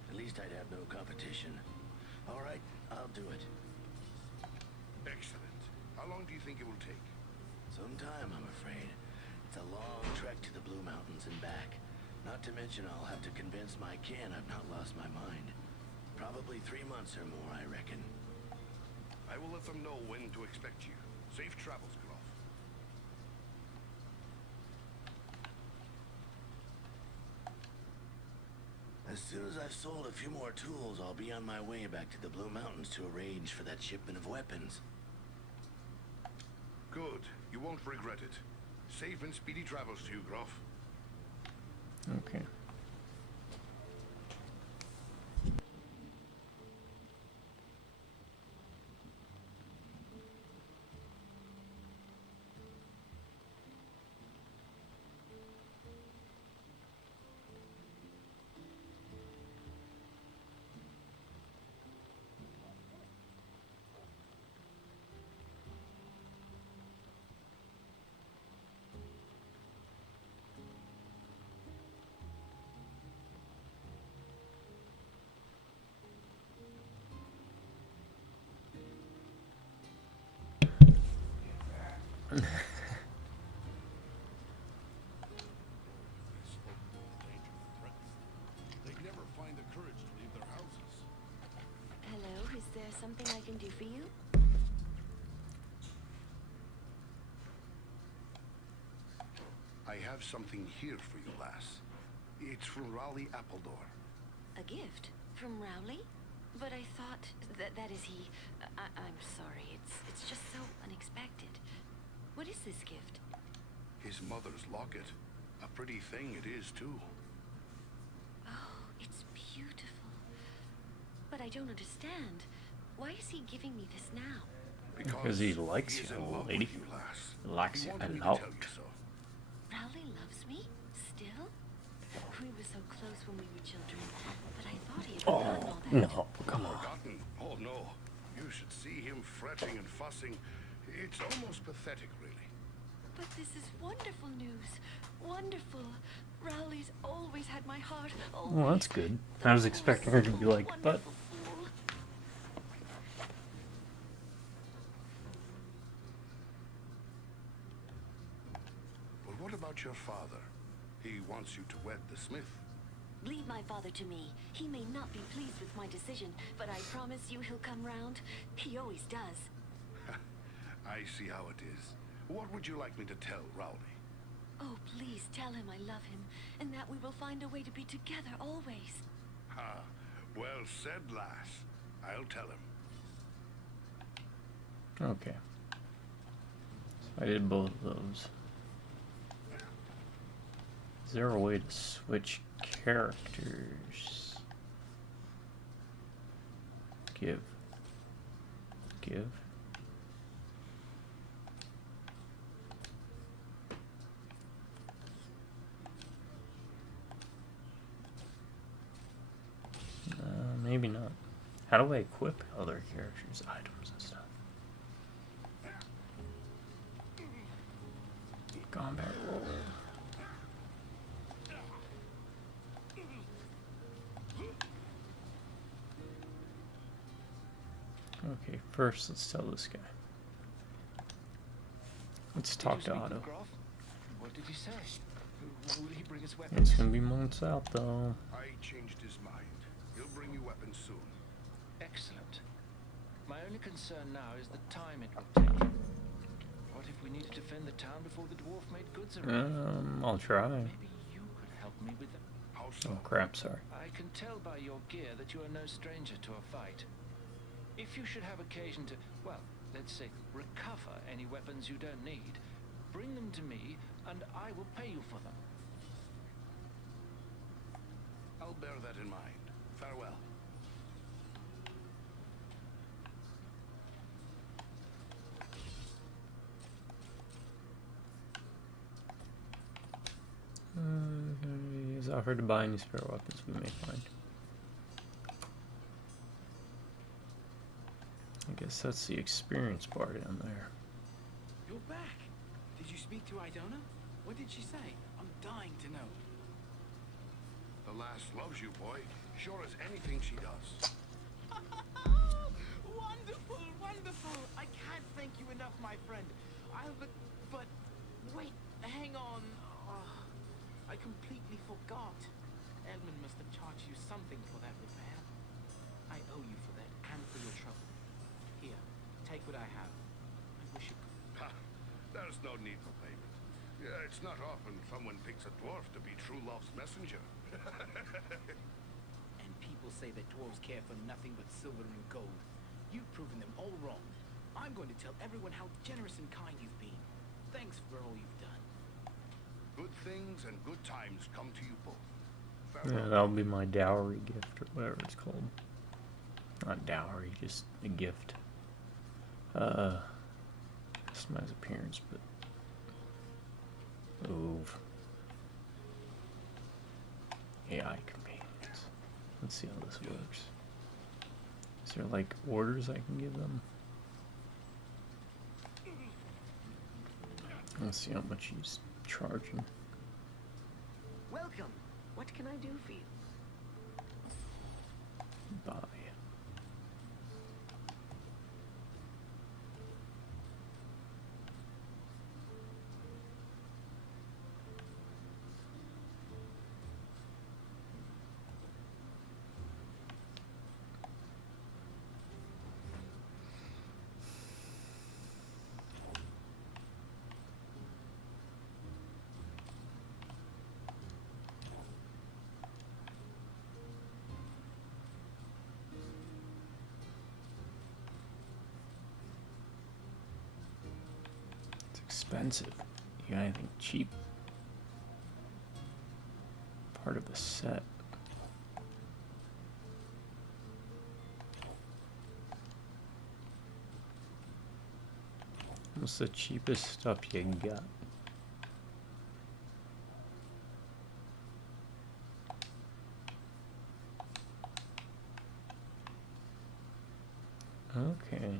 At least I'd have no competition. All right, I'll do it. Excellent. How long do you think it will take? Some time, I'm afraid. It's a long trek to the Blue Mountains and back. Not to mention I'll have to convince my kin I've not lost my mind. Probably 3 months or more, I reckon. I will let them know when to expect you. Safe travels, Groff. As soon as I've sold a few more tools, I'll be on my way back to the Blue Mountains to arrange for that shipment of weapons. Good. You won't regret it. Safe and speedy travels to you, Groff. Okay. They'd never find the courage to leave their houses. Hello, is there something I can do for you? I have something here for you, lass. It's from Raleigh Appledore. A gift? From Rowley? But I thought that is he. I'm sorry, it's just so unexpected. What is this gift? His mother's locket. A pretty thing it is, too. Oh, it's beautiful. But I don't understand. Why is he giving me this now? Because he likes you, old lady. He likes you a lot. Rowley loves me? Still? We were so close when we were children, but I thought he had forgotten all that. No, come on. Forgotten? Oh, no. You should see him fretting and fussing. It's almost pathetic, really. But this is wonderful news. Wonderful. Rowley's always had my heart. Well, that's good. I was expecting her to be like, but... Well, what about your father? He wants you to wed the smith. Leave my father to me. He may not be pleased with my decision, but I promise you he'll come round. He always does. I see how it is. What would you like me to tell Rowley? Oh, please tell him I love him, and that we will find a way to be together always. Ha! Well said, lass. I'll tell him. Okay. So I did both of those. Is there a way to switch characters? Give. Maybe not. How do I equip other characters' items and stuff? Combat roll. Okay, first let's tell this guy. Let's talk to Otto. What did he say? Will he bring us weapons? It's gonna be months out though. I changed his mind. He'll bring you weapons soon. Excellent. My only concern now is the time it will take. What if we need to defend the town before the dwarf made goods arrive? I'll try. Maybe you could help me with them. How so? Oh crap, sorry. I can tell by your gear that you are no stranger to a fight. If you should have occasion to, well, let's say, recover any weapons you don't need, bring them to me, and I will pay you for them. I'll bear that in mind. Farewell. offered to buy any spare weapons we may find. I guess that's the experience bar down there. You're back. Did you speak to Idona? What did she say? I'm dying to know. The lass loves you, boy. Sure as anything she does. Wonderful, wonderful. I can't thank you enough, my friend. But wait, hang on. I completely forgot. Edmund must have charged you something for that repair. I owe you for that and for your trouble. Here, take what I have. I wish you could. Ha! There's no need for payment. Yeah, it's not often someone picks a dwarf to be true love's messenger. And people say that dwarves care for nothing but silver and gold. You've proven them all wrong. I'm going to tell everyone how generous and kind you've been. Thanks for all you've done. Good things and good times come to you both. Yeah, that'll be my dowry gift, or whatever it's called. Not dowry, just a gift. Customize appearance, but... Move. AI companions. Let's see how this works. Is there, like, orders I can give them? Let's see how much he's charging. Welcome. What can I do for you? Buy. Expensive. You got anything cheap? Part of the set. What's the cheapest stuff you got? Okay.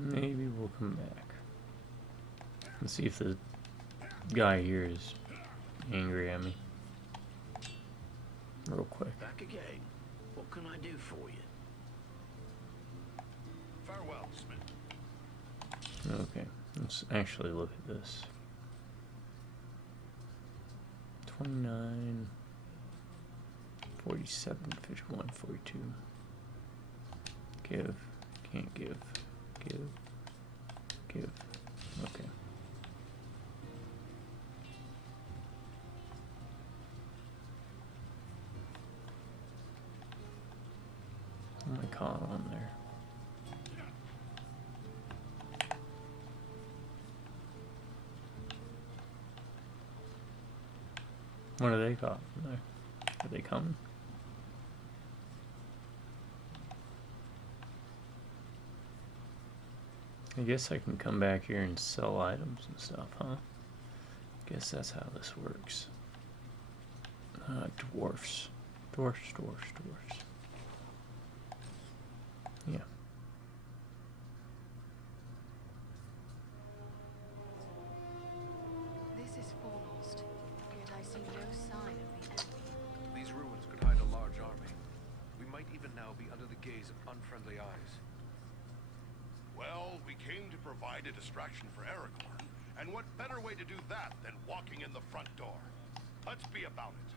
Maybe we'll come back. Let's see if the guy here is angry at me. Real quick. Back again. What can I do for you? Farewell, Smith. Okay, let's actually look at this. 29, 47, 51, 42. Give, can't give, give, okay. What am I calling on there? What are they caught from there? Are they coming? I guess I can come back here and sell items and stuff, huh? Guess that's how this works. Dwarfs. Dwarfs. Yeah. This is foremost, yet I see no sign of the enemy. These ruins could hide a large army. We might even now be under the gaze of unfriendly eyes. Well, we came to provide a distraction for Aragorn, and what better way to do that than walking in the front door? Let's be about it.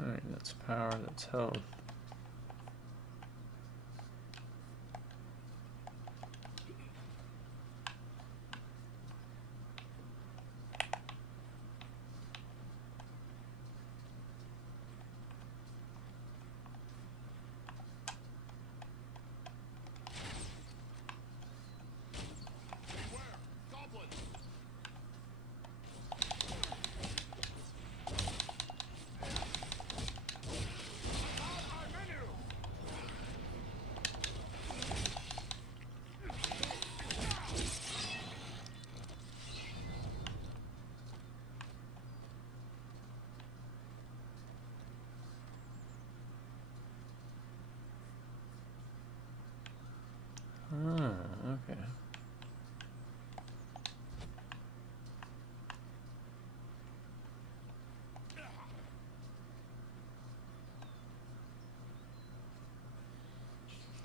Alright, that's power, that's health.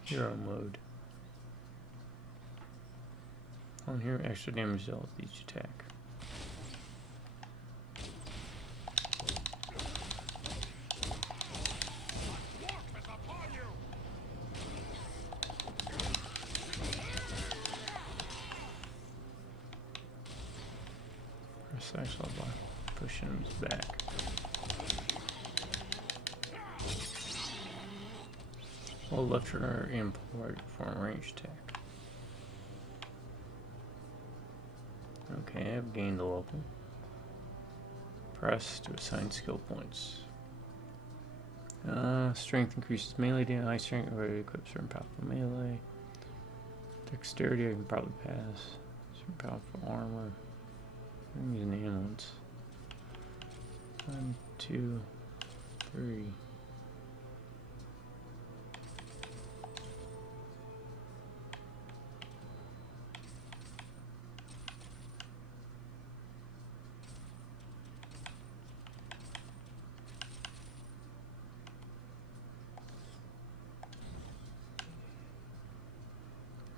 Hero mode. On here, extra damage dealt with each attack. Press X by pushing him back. Hold left trigger and pull right to perform a range attack. Okay, I've gained a level. Press to assign skill points. Strength increases melee damage. High strength already equips certain powerful melee. Dexterity I can probably pass. Certain powerful armor. I'm using the ambulance. 1, 2, 3.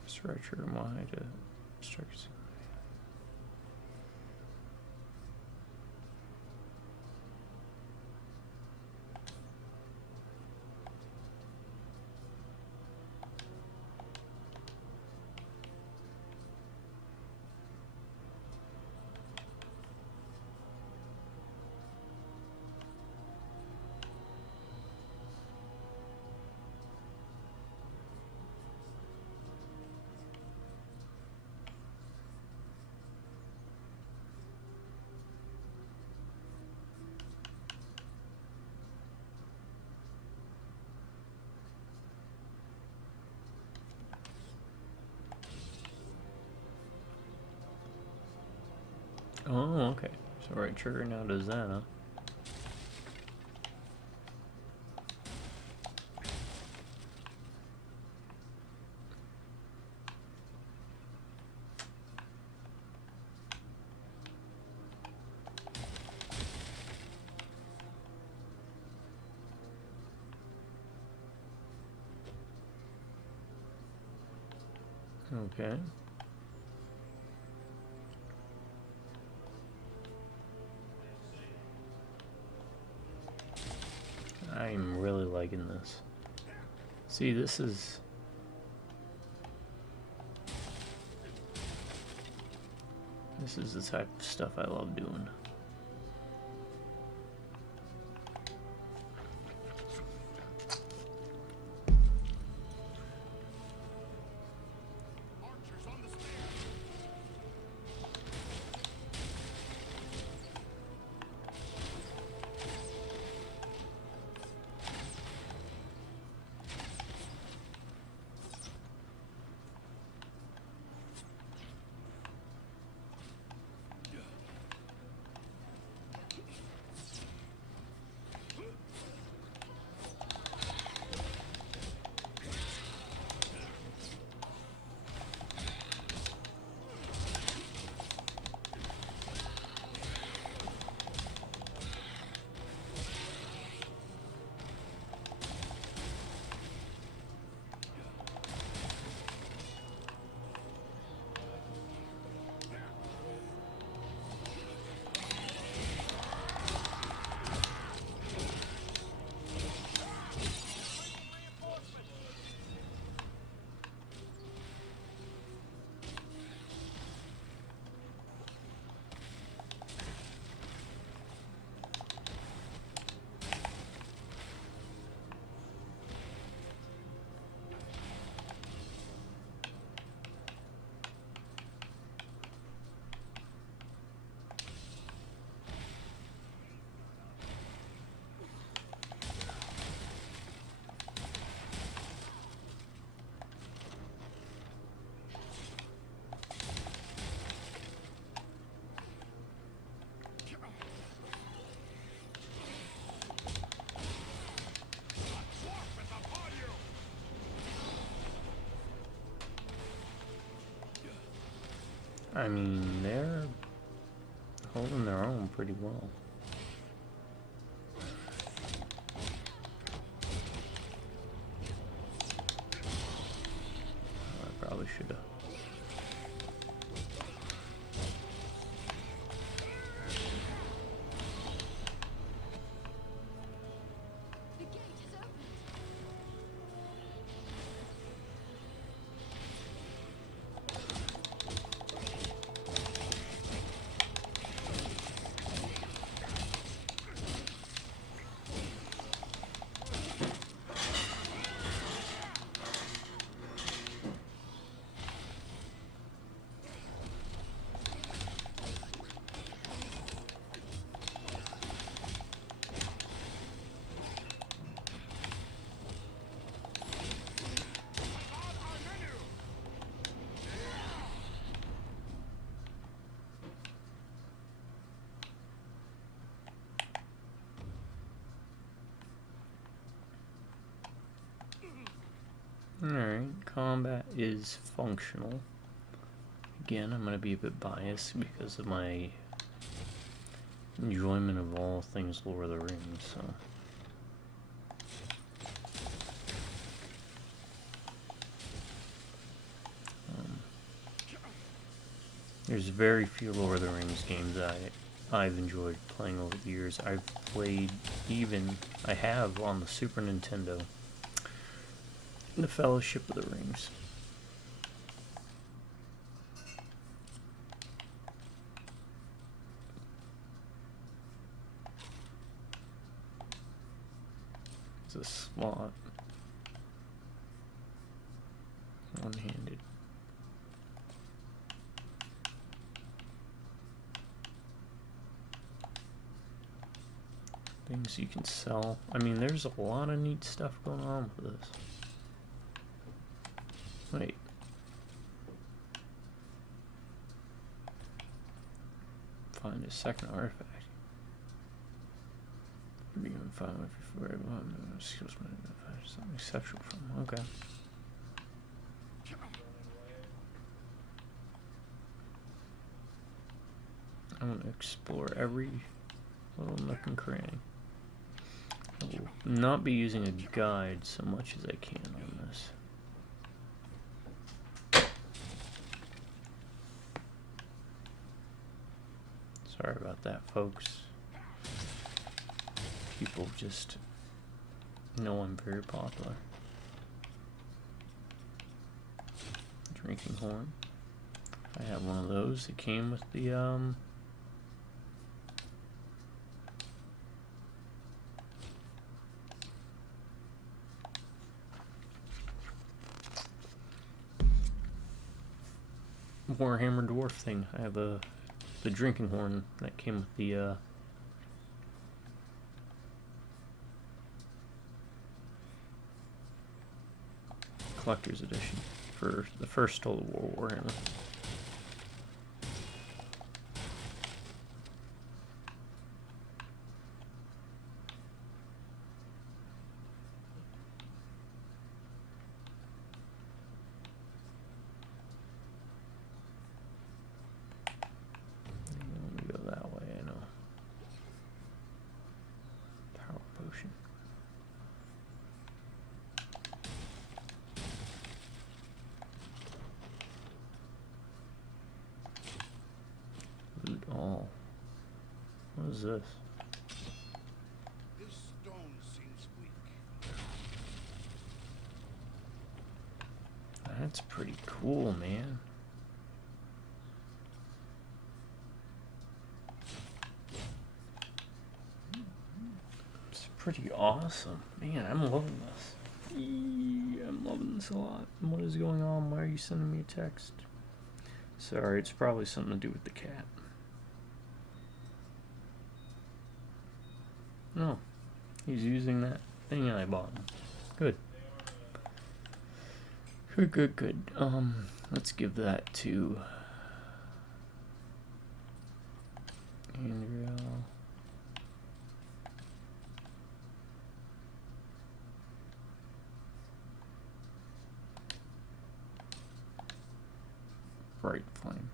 Structure Y to structure. Oh, okay. So right trigger now does that, huh? Okay. I'm really liking this. See, this is the type of stuff I love doing. I mean, they're holding their own pretty well. shoulda. Alright, combat is functional. Again, I'm going to be a bit biased because of my enjoyment of all things Lord of the Rings, so. There's very few Lord of the Rings games that I've enjoyed playing over the years. I've played I have on the Super Nintendo, The Fellowship of the Rings. It's a slot. One-handed. Things you can sell. I mean, there's a lot of neat stuff going on with this. Wait. Find a second artifact. You can find if you skills something exceptional from. Okay. I'm gonna explore every little nook and cranny. I will not be using a guide so much as I can on this. Sorry about that, folks. People just know I'm very popular. Drinking horn. I have one of those. It came with the Warhammer Dwarf thing. I have the drinking horn that came with the collector's edition for the first Total War Warhammer. What is this? This stone seems weak. That's pretty cool, man. It's pretty awesome. Man, I'm loving this. I'm loving this a lot. What is going on? Why are you sending me a text? Sorry, it's probably something to do with the cat. No, he's using that thing I bought him. Good. Good. Let's give that to Andrea. Bright flame.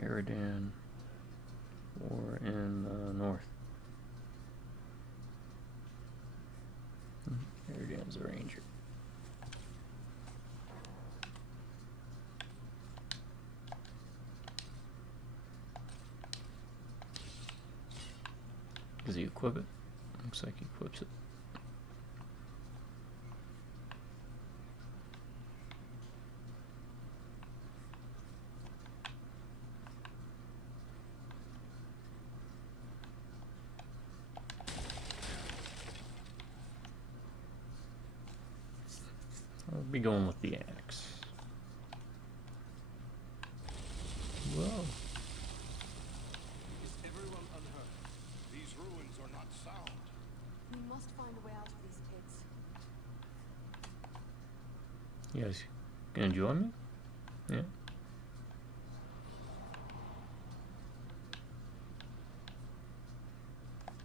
Eridan. War in the north. Eridan's a ranger. Does he equip it? Looks like he equips it. I'll be going with the axe. Whoa. Is everyone unhurt? These ruins are not sound. We must find a way out of these pits. You guys gonna join me? Yeah.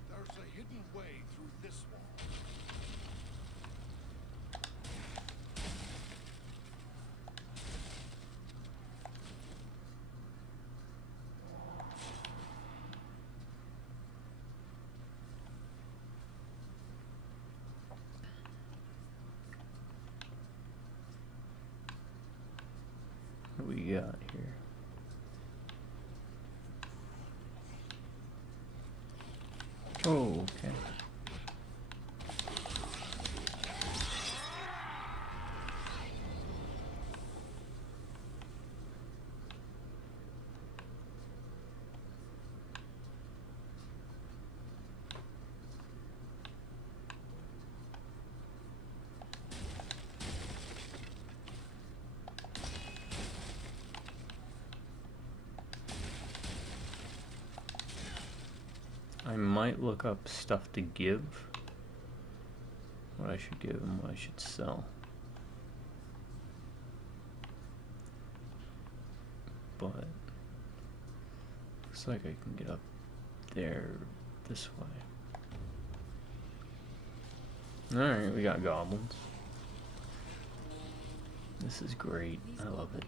There's a hidden way through this wall. What do we got here? Oh, okay. I might look up stuff to give. What I should give and what I should sell. But looks like I can get up there this way. Alright, we got goblins. This is great. I love it.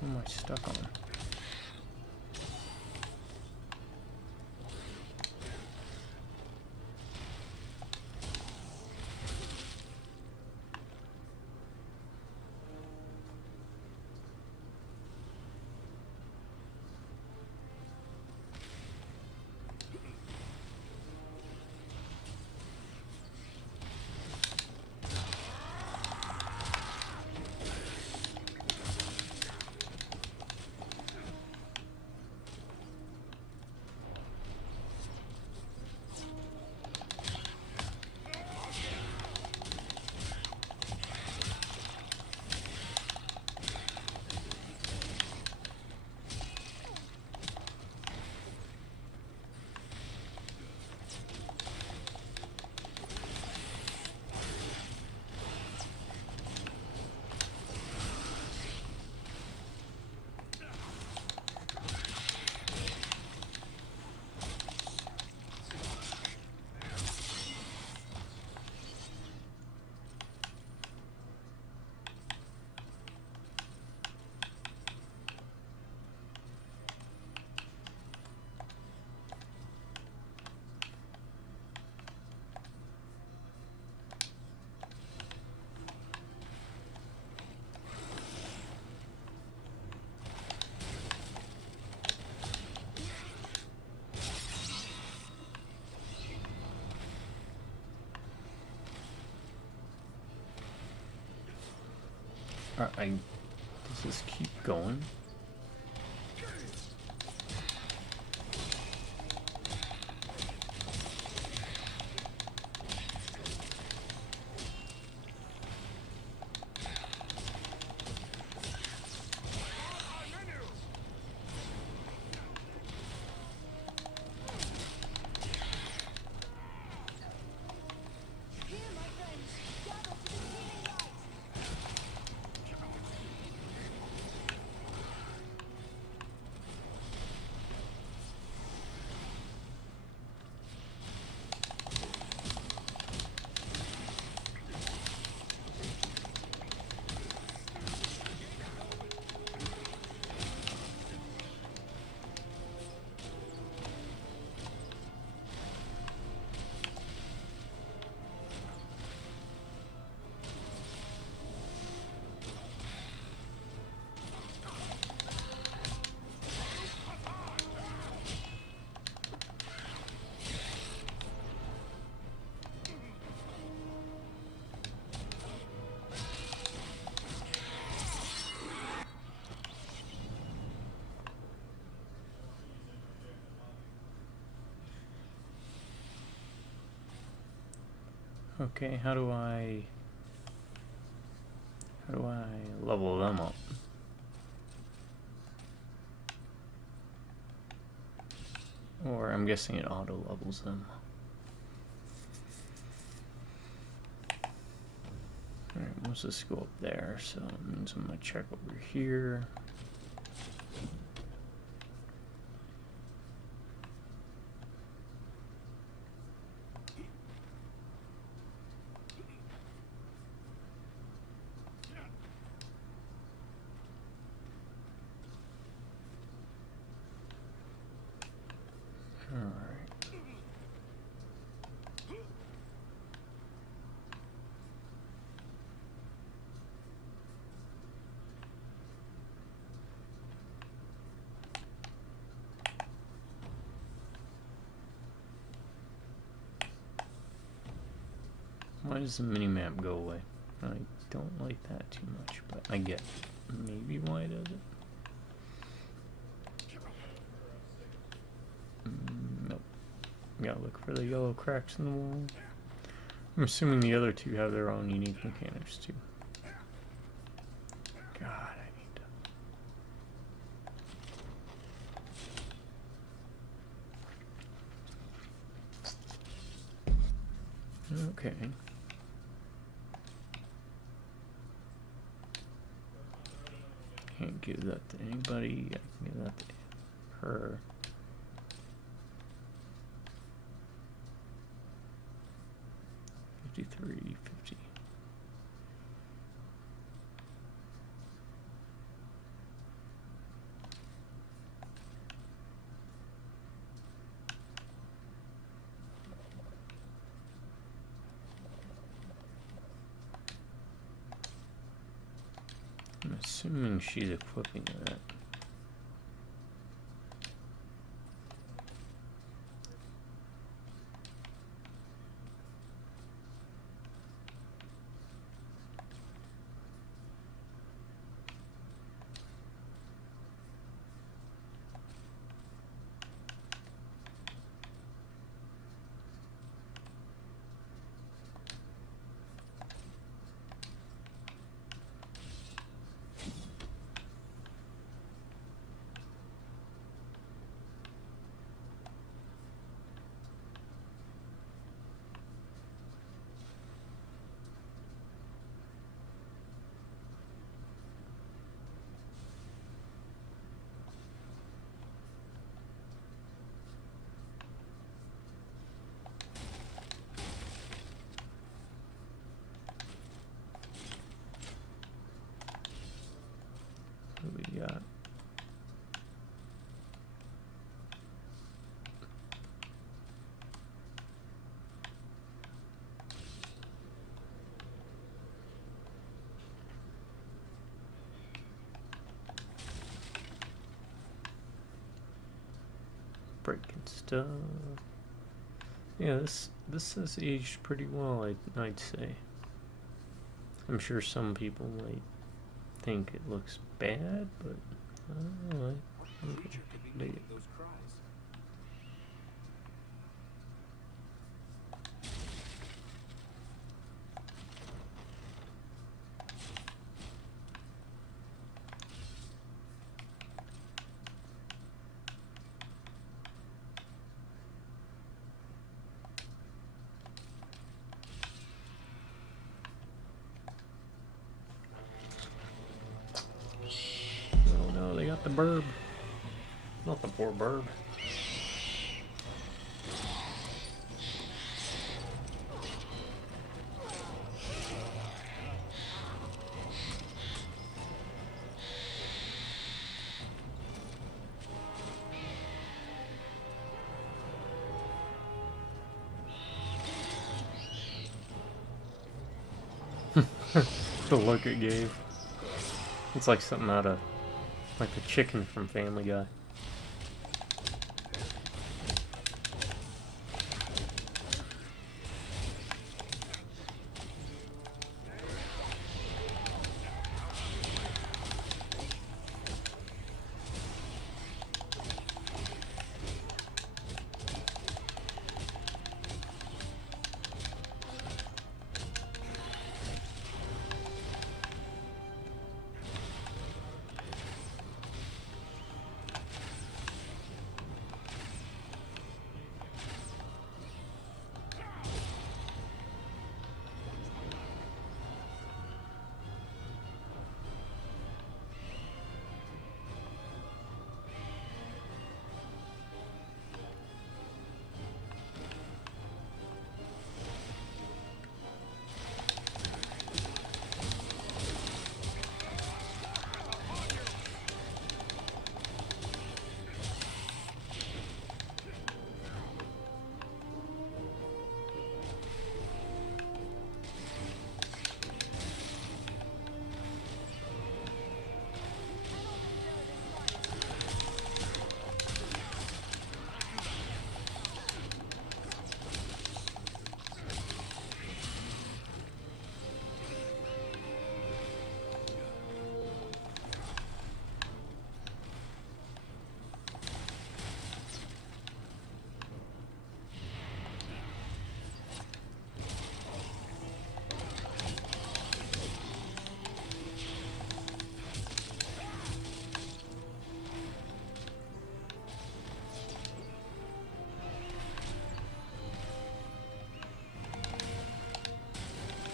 How much stuck on? Does this keep going? Okay, how do I level them up? Or I'm guessing it auto levels them. Alright, let's just go up there, so it means I'm gonna check over here. Why does the minimap go away? I don't like that too much, but I get maybe why it does it. Nope. Gotta look for the yellow cracks in the wall. I'm assuming the other two have their own unique mechanics too. God, I need to... Okay. Can't give that to anybody. I can give that to her. $53.50. I'm assuming she's equipping that. What do we got? Breaking stuff. Yeah, this has aged pretty well, I'd say. I'm sure some people might think it looks bad, but I don't know. What creature could be making those cries? Oh no, they got the burb. Not the poor burb. The look it gave. It's like something out of, like the chicken from Family Guy.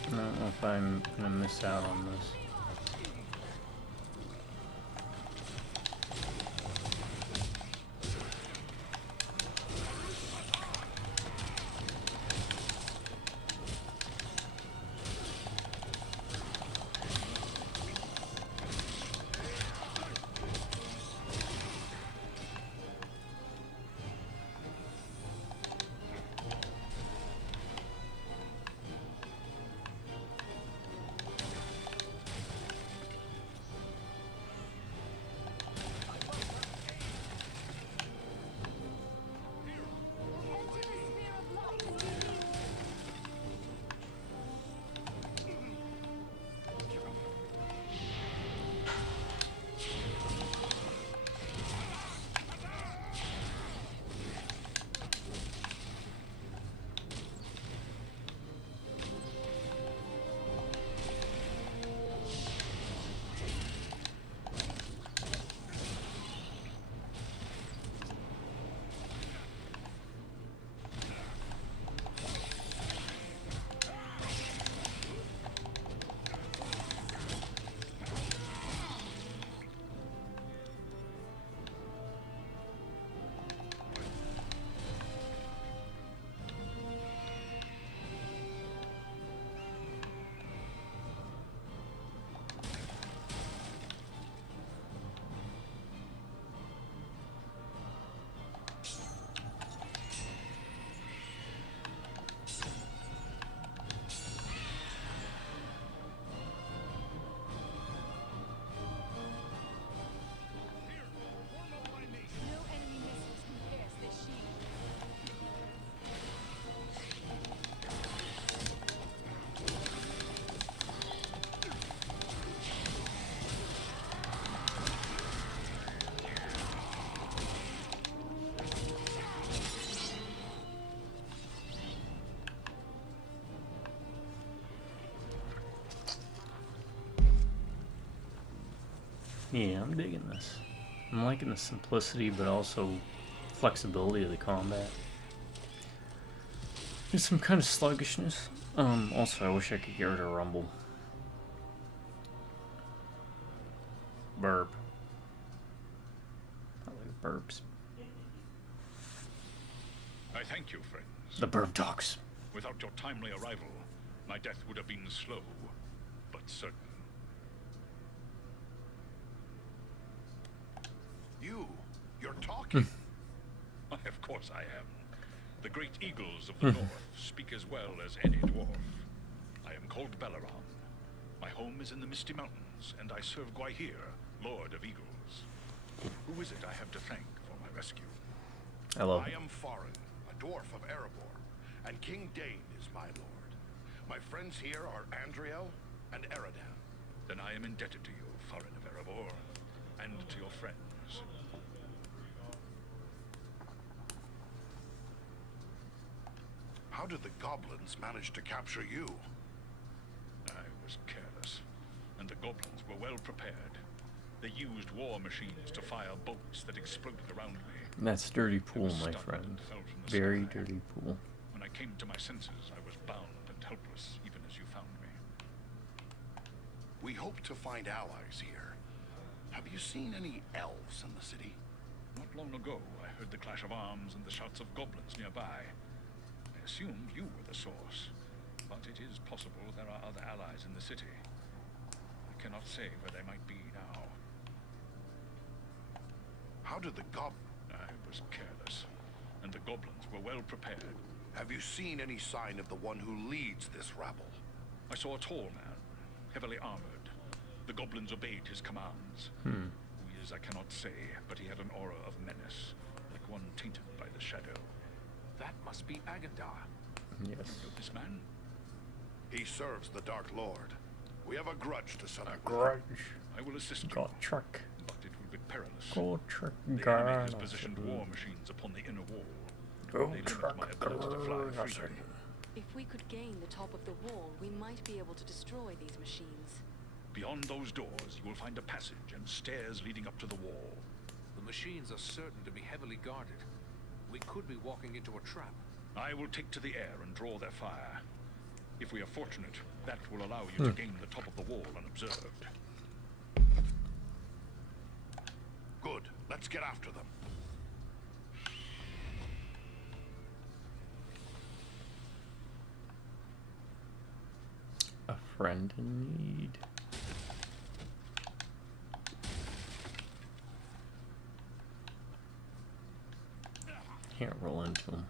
I don't know if I'm gonna miss out on this. Yeah, I'm digging this. I'm liking the simplicity, but also flexibility of the combat. There's some kind of sluggishness. Also, I wish I could get rid of Rumble. Burp. I like burps. I thank you, friends. The burp talks. Without your timely arrival, my death would have been slow, but certain. You're talking. Of course I am. The great eagles of the north speak as well as any dwarf. I am called Balaram. My home is in the Misty Mountains, and I serve Gwaihir, Lord of Eagles. Who is it I have to thank for my rescue? Hello. I am Farin, a dwarf of Erebor, and King Dane is my lord. My friends here are Andriel and Eridan. Then I am indebted to you, Farin of Erebor, and to your friends. How did the goblins manage to capture you? I was careless, and the goblins were well prepared. They used war machines to fire bolts that exploded around me. That's dirty pool, my friend. Very dirty pool. When I came to my senses, I was bound and helpless, even as you found me. We hope to find allies here. Have you seen any elves in the city? Not long ago, I heard the clash of arms and the shouts of goblins nearby. I assumed you were the source, but it is possible there are other allies in the city. I cannot say where they might be now. How did the I was careless, and the goblins were well prepared. Have you seen any sign of the one who leads this rabble? I saw a tall man, heavily armored. The goblins obeyed his commands. Who he is, I cannot say, but he had an aura of menace, like one tainted by the shadow. That must be Agandar. Yes. You know this man? He serves the Dark Lord. We have a grudge to settle. I will assist you. Got trick. But it will be perilous. Go trick. The enemy has positioned war machines upon the inner wall. Go They trick. limit my ability to fly freely. If we could gain the top of the wall, we might be able to destroy these machines. Beyond those doors, you will find a passage and stairs leading up to the wall. The machines are certain to be heavily guarded. We could be walking into a trap. I will take to the air and draw their fire. If we are fortunate, that will allow you to gain the top of the wall unobserved. Good. Let's get after them. A friend in need. Can't roll into him.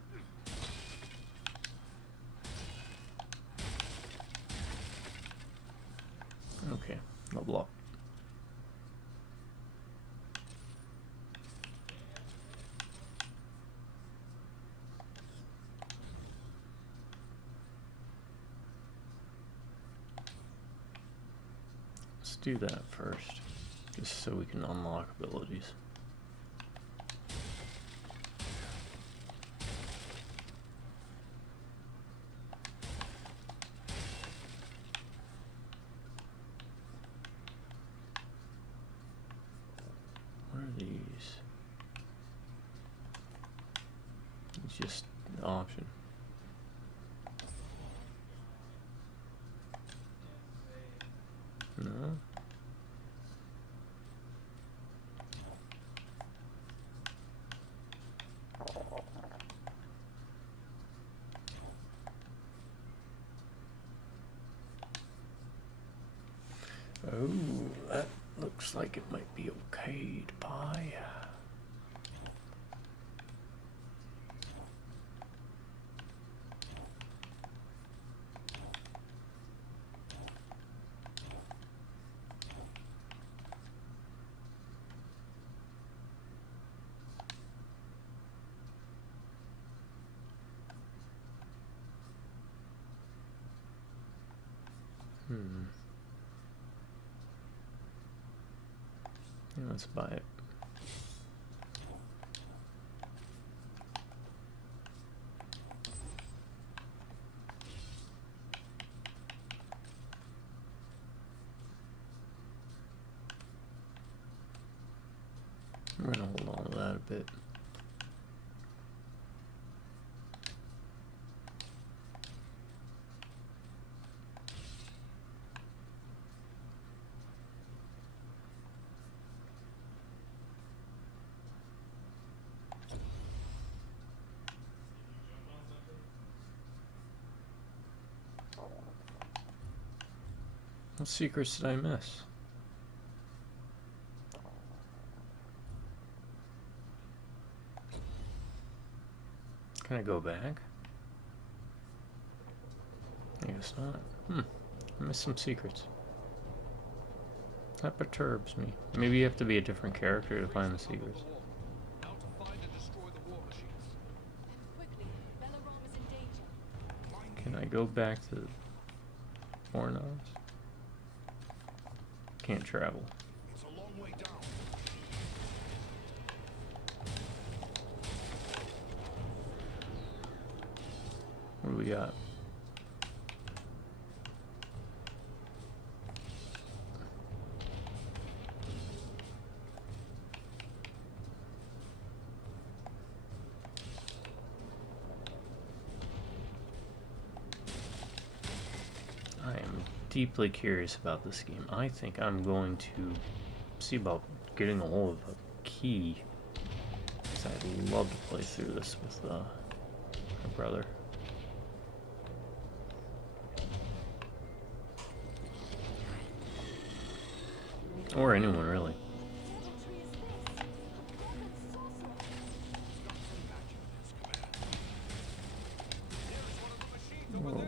Okay, no block. Let's do that first, just so we can unlock abilities. What are these? It's just an option. No. Oh, that looks like it might be okay to buy. Yeah, let's buy it. We're gonna hold on to that a bit. What secrets did I miss? Can I go back? I guess not. I missed some secrets. That perturbs me. Maybe you have to be a different character to find the secrets. Can I go back to Foreign Isles? Can't travel. It's a long way down. What do we got? I am deeply curious about this game. I think I'm going to see about getting a hold of a key, because I'd love to play through this with my brother. Or anyone, really. Whoa.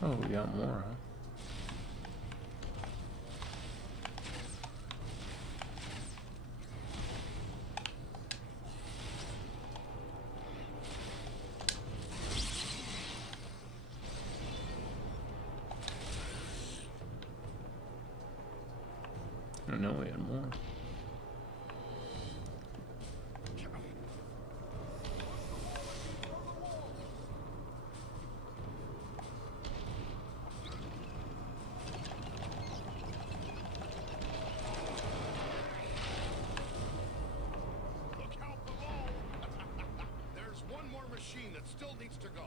Oh, we got more, huh? I know we had more. Machine that still needs to go.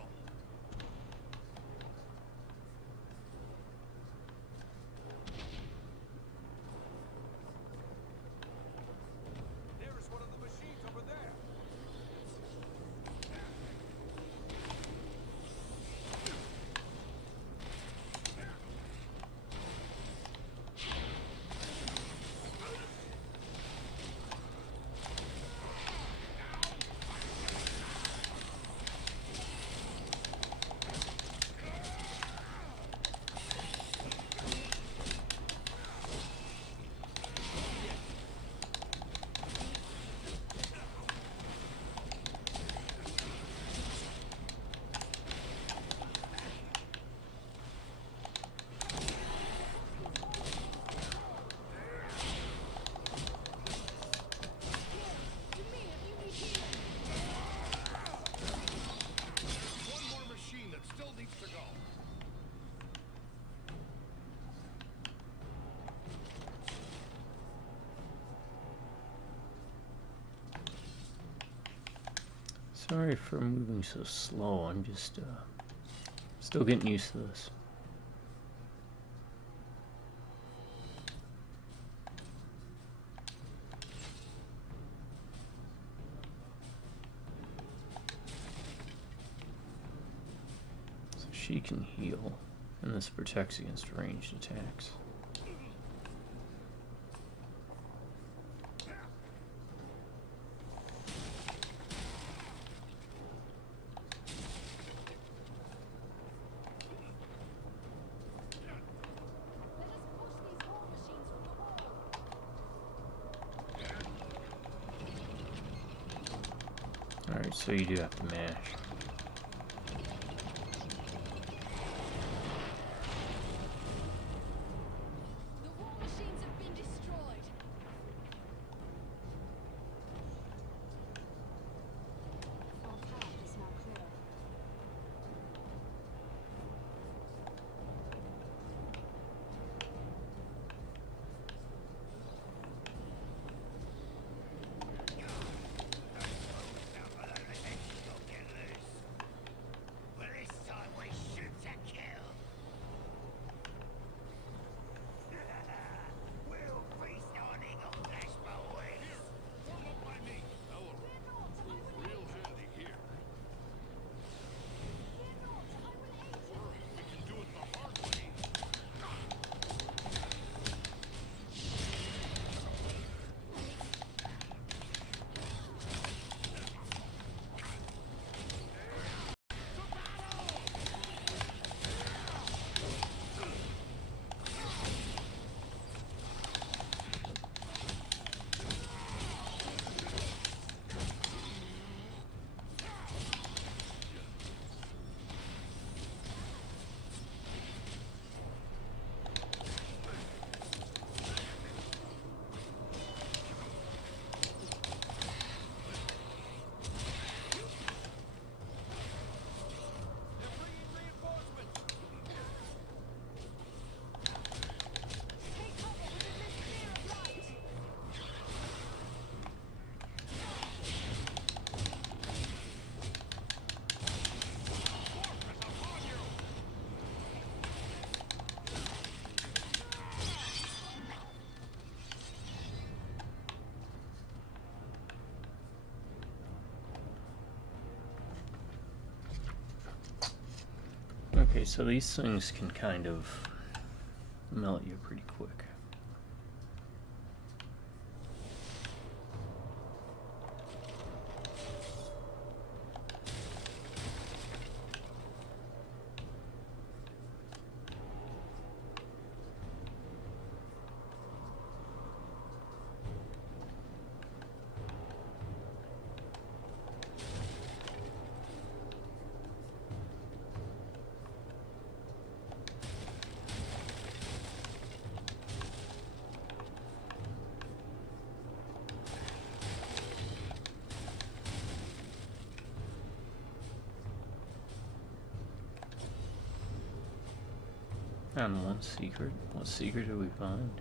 There is one of the machines over there. Sorry for moving so slow. I'm just still getting used to this. So she can heal, and this protects against ranged attacks. Alright, so you do have to mash. The war machines have been destroyed. Our path is now clear. Well, this time we shoot to kill. We'll feast on eagle flesh for weeks. Form up by me. Hello. Prove real handy here. Sure, we can do it the hard way. Okay, so these things can kind of melt you pretty quick. And one secret. What secret did we find?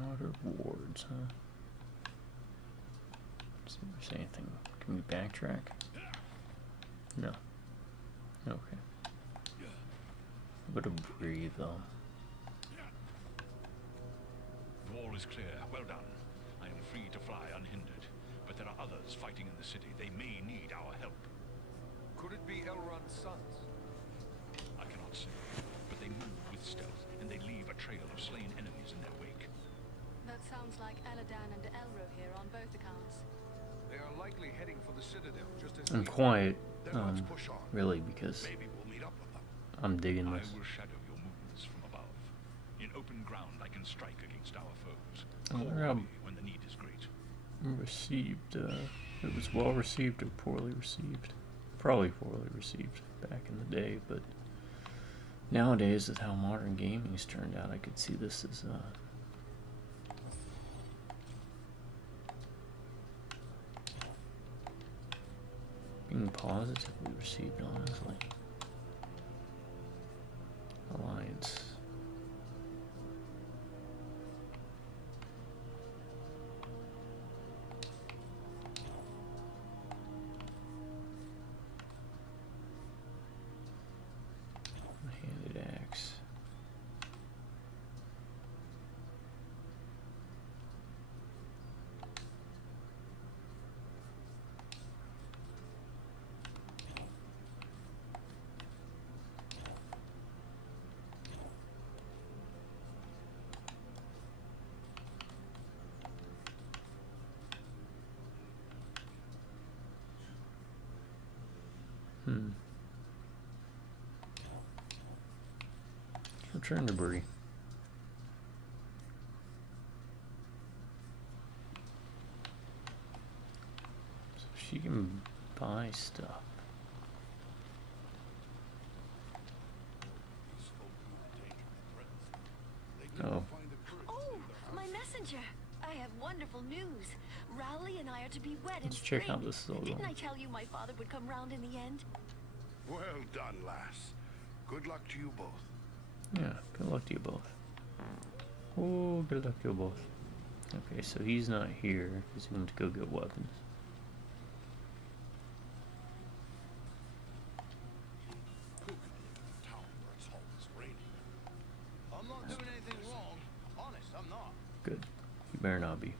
Outer wards, huh? Let's see if there's anything. Can we backtrack? No. Okay. A bit of breathe though. The wall is clear. Well done. I am free to fly unhindered. But there are others fighting in the city. They may need our help. Could it be Elrond's sons? I cannot say. But they move with stealth, and they leave a trail of slain enemies in their wake. That sounds like Eladan and Elro here on both accounts. They are likely heading for the Citadel, just as I'm we... quiet, Then let's push on. really, because Maybe we'll meet up with them. I'm digging I this. will shadow your movements from above. In open ground, I can strike against our foes. I wonder how When the need is great. received, it was well received or poorly received. Probably poorly received back in the day, but nowadays with how modern gaming's turned out, I could see this as being positively received, honestly. Alliance. Return debris. So she can buy stuff. Oh. Oh, my messenger! I have wonderful news. Rowley and I are to be wed in Let's check spring. out this logo. Didn't I tell you my father would come round in the end? Well done, lass. Good luck to you both. Yeah, good luck to you both. Oh, good luck to you both. Okay, so he's not here. He's going to go get weapons. I'm not doing anything wrong. Honest, I'm not. Good. You better not be.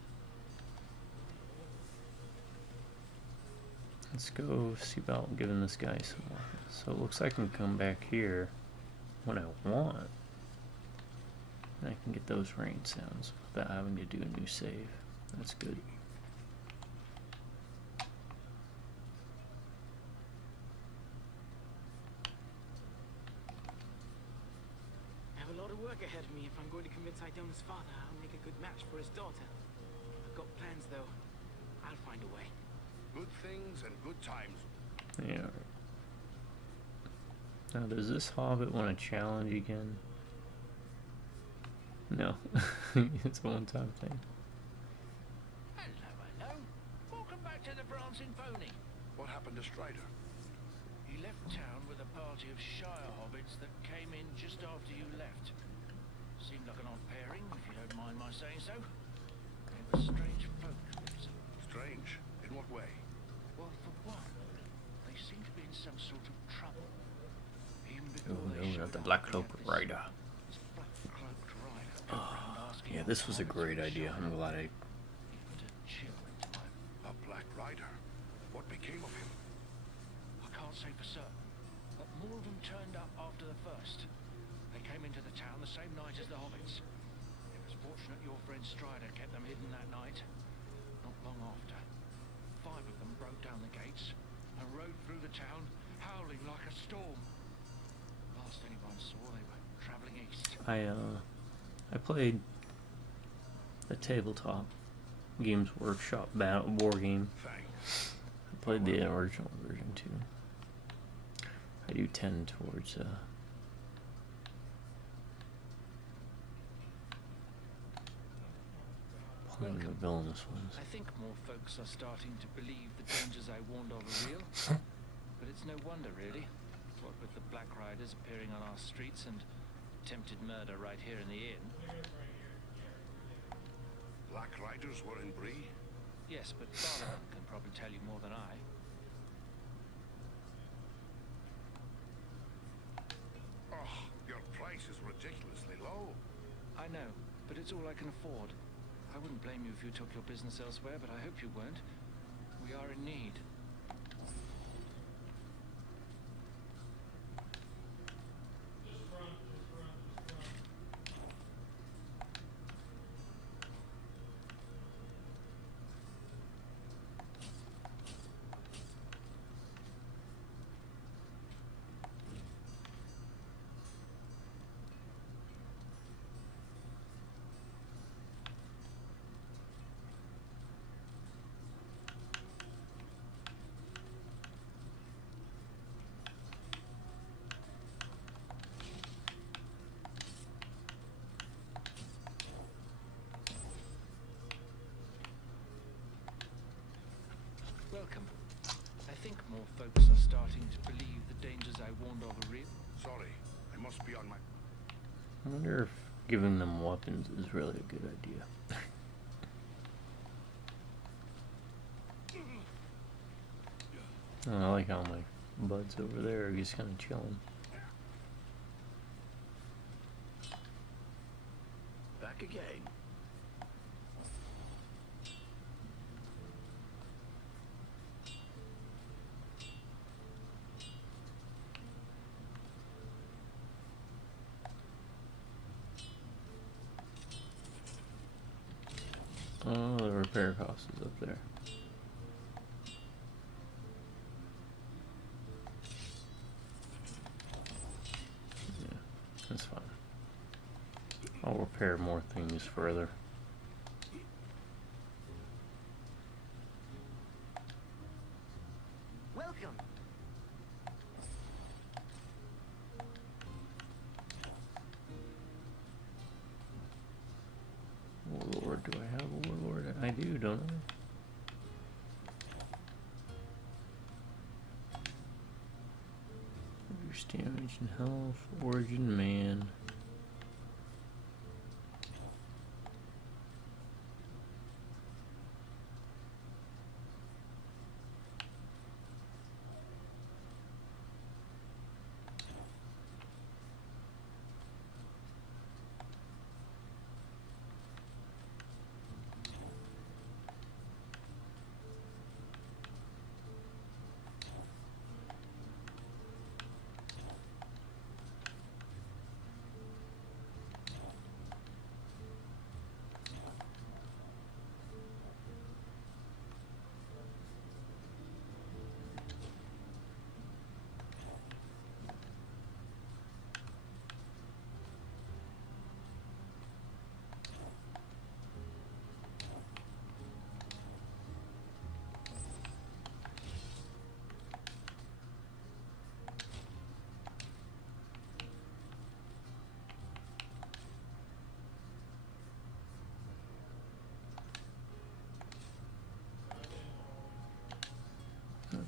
Let's go see about giving this guy some more. So it looks like I can come back here when I want. And I can get those rain sounds without having to do a new save. That's good. I have a lot of work ahead of me if I'm going to convince Idona's father I'll make a good match for his daughter. I've got plans, though. I'll find a way. Good things and good times. Yeah. Now, does this hobbit want to challenge again? No. It's a one-time thing. Hello, hello. Welcome back to the Prancing Pony. What happened to Strider? He left town with a party of Shire hobbits that came in just after you left. Seemed like an odd pairing, if you don't mind my saying so. They were strange folk, Liz. Strange? In what way? Well, for one, they seem to be in some sort of trouble. Even Oh before they no, showed not the up, Black we Cloak had this Rider. black-cloaked rider go round asking Yeah, all this the was a hobbits great in idea. Shire. I'm glad I... It put a chill into my... A Black Rider? What became of him? I can't say for certain, but more of them turned up after the first. They came into the town the same night as the hobbits. It was fortunate your friend Strider kept them hidden that night. Not long after, 5 of them broke down the gates and rode through the town, howling like a storm. Last anyone saw, they were traveling east. I played the tabletop Games Workshop battle war game. Thanks. I played the original version too. I do tend towards playing the villainous ones. I think more folks are starting to believe the dangers I warned of are real. But it's no wonder, really. What with the Black Riders appearing on our streets and attempted murder right here in the inn. Black Riders were in Bree? Yes, but Barlow can probably tell you more than I. Oh, your price is ridiculously low. I know, but it's all I can afford. I wouldn't blame you if you took your business elsewhere, but I hope you won't. We are in need. Welcome. I think more folks are starting to believe the dangers I warned of are real. Sorry, I must be on my... I wonder if giving them weapons is really a good idea. I like how my bud's over there. He's kind of chilling. Back again. Oh, the repair cost is up there. Yeah, that's fine. more things further. Welcome. Warlord, do I have a warlord? I do, don't I? Reduce damage and health, origin man.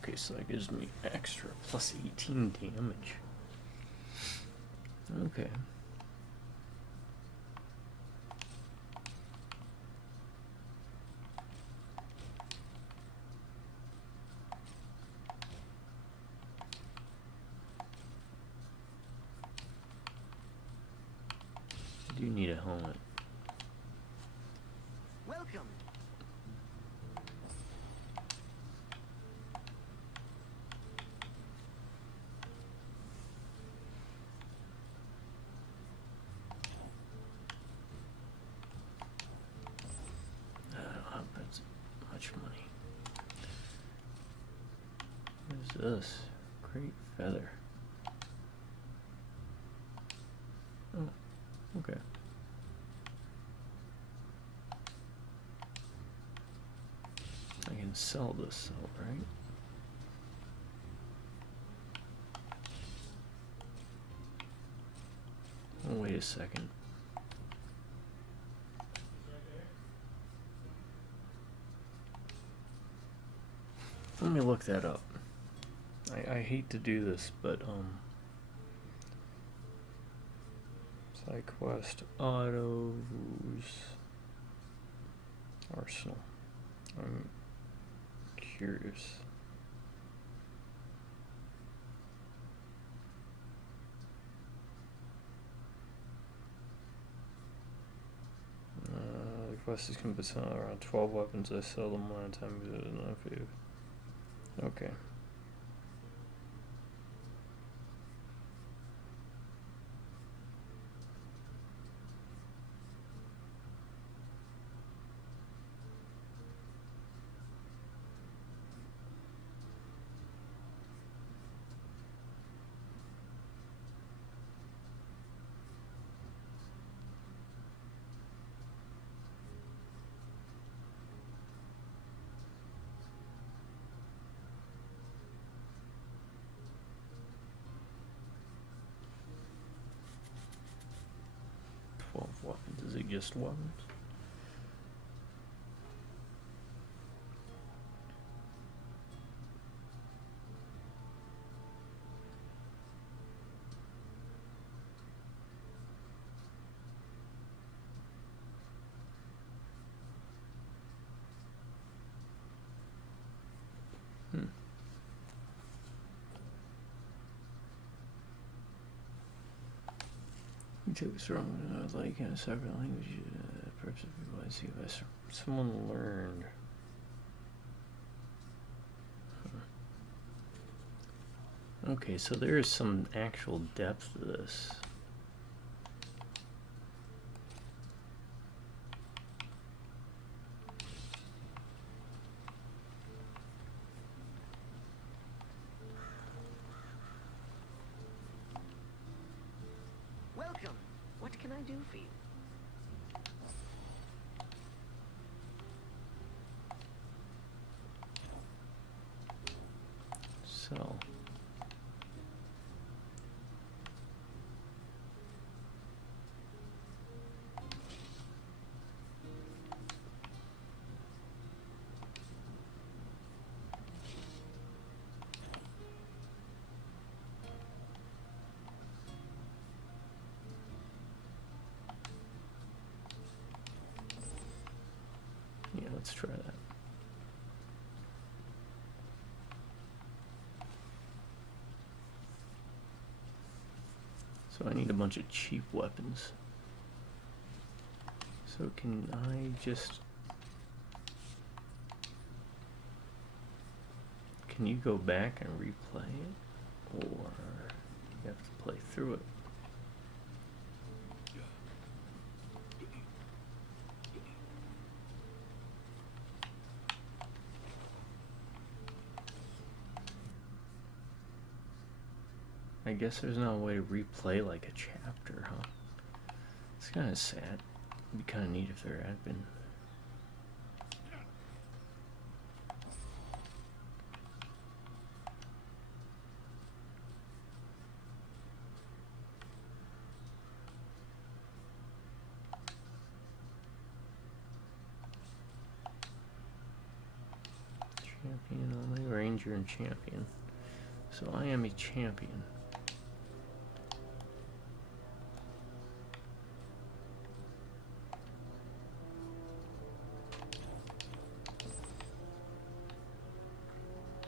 Okay, so that gives me extra plus 18 damage. Okay. I do need a helmet. Welcome. I don't have that much money. What is this? Great feather. Oh, okay. I can sell this, though, right? Oh, wait a second. Let me look that up. I hate to do this, but side quest autos arsenal. I'm curious. The quest is complete around 12 weapons. I sell them one at a time because it's not food. Okay. Weapons. Is it just weapons? You took us wrong, like in a separate language. Perhaps if you want to see if someone learned. Okay, so there is some actual depth to this. Welcome. What can I do for you? So. Yeah, let's try that. So I need a bunch of cheap weapons. So can I just... Can you go back and replay it? Or you have to play through it? I guess there's no way to replay like a chapter, huh? It's kind of sad. It'd be kind of neat if there had been. Champion only, Ranger and Champion. So I am a champion.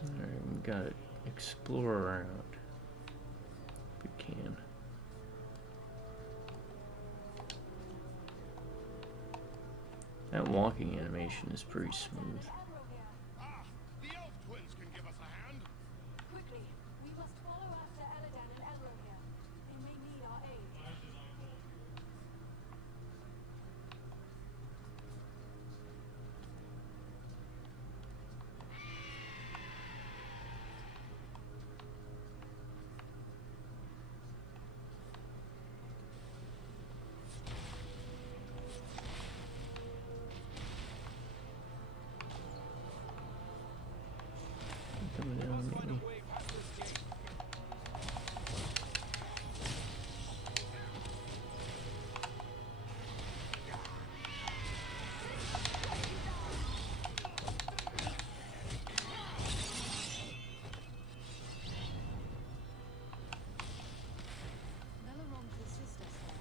Alright, we gotta explore around. If we can. That walking animation is pretty smooth. The elf twins can give us a hand. Quickly, we must follow after Eladan and Elro here. They may need our aid. Coming down, maybe. Belaron can assist us there.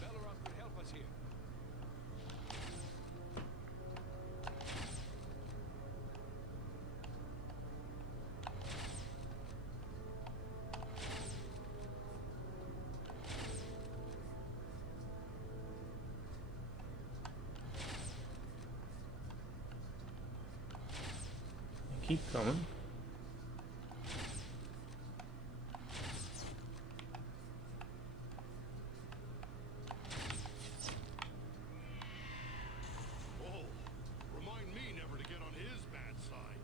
Belaron could help us here. Keep coming. Oh, remind me never to get on his bad side.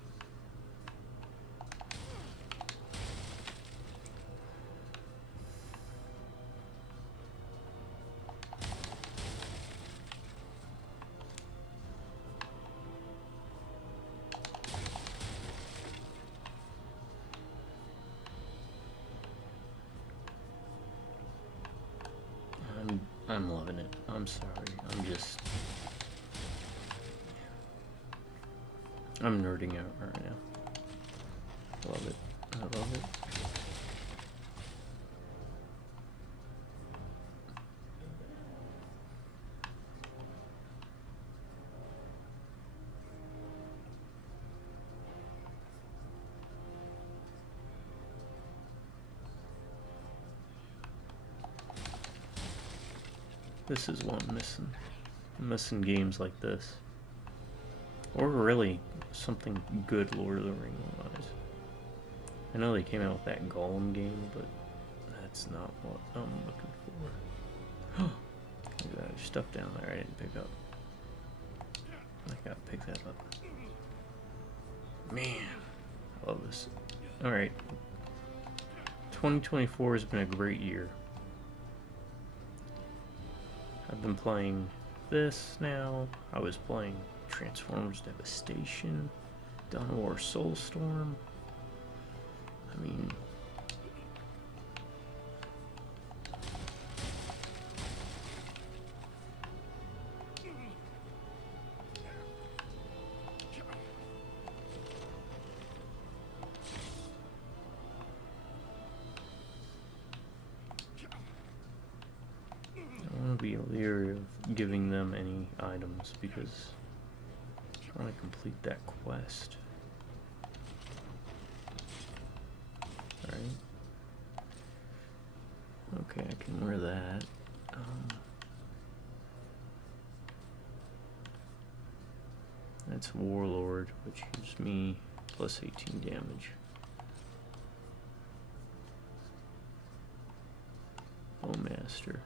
I'm loving it. I'm sorry. I'm nerding out right now. Love it. I love it. This is one missing. I'm missing games like this. Or really something good Lord of the Rings wise. I know they came out with that Gollum game, but that's not what I'm looking for. Look at that, there's stuff down there I didn't pick up. I gotta pick that up. Man, I love this. Alright. 2024 has been a great year. I've been playing this now. I was playing Transformers Devastation, Dawn War Soulstorm. I mean, I want to be leery of giving them any items because I want to complete that quest. Alright. Okay, I can wear that. That's Warlord, which gives me plus 18 damage. Bowmaster.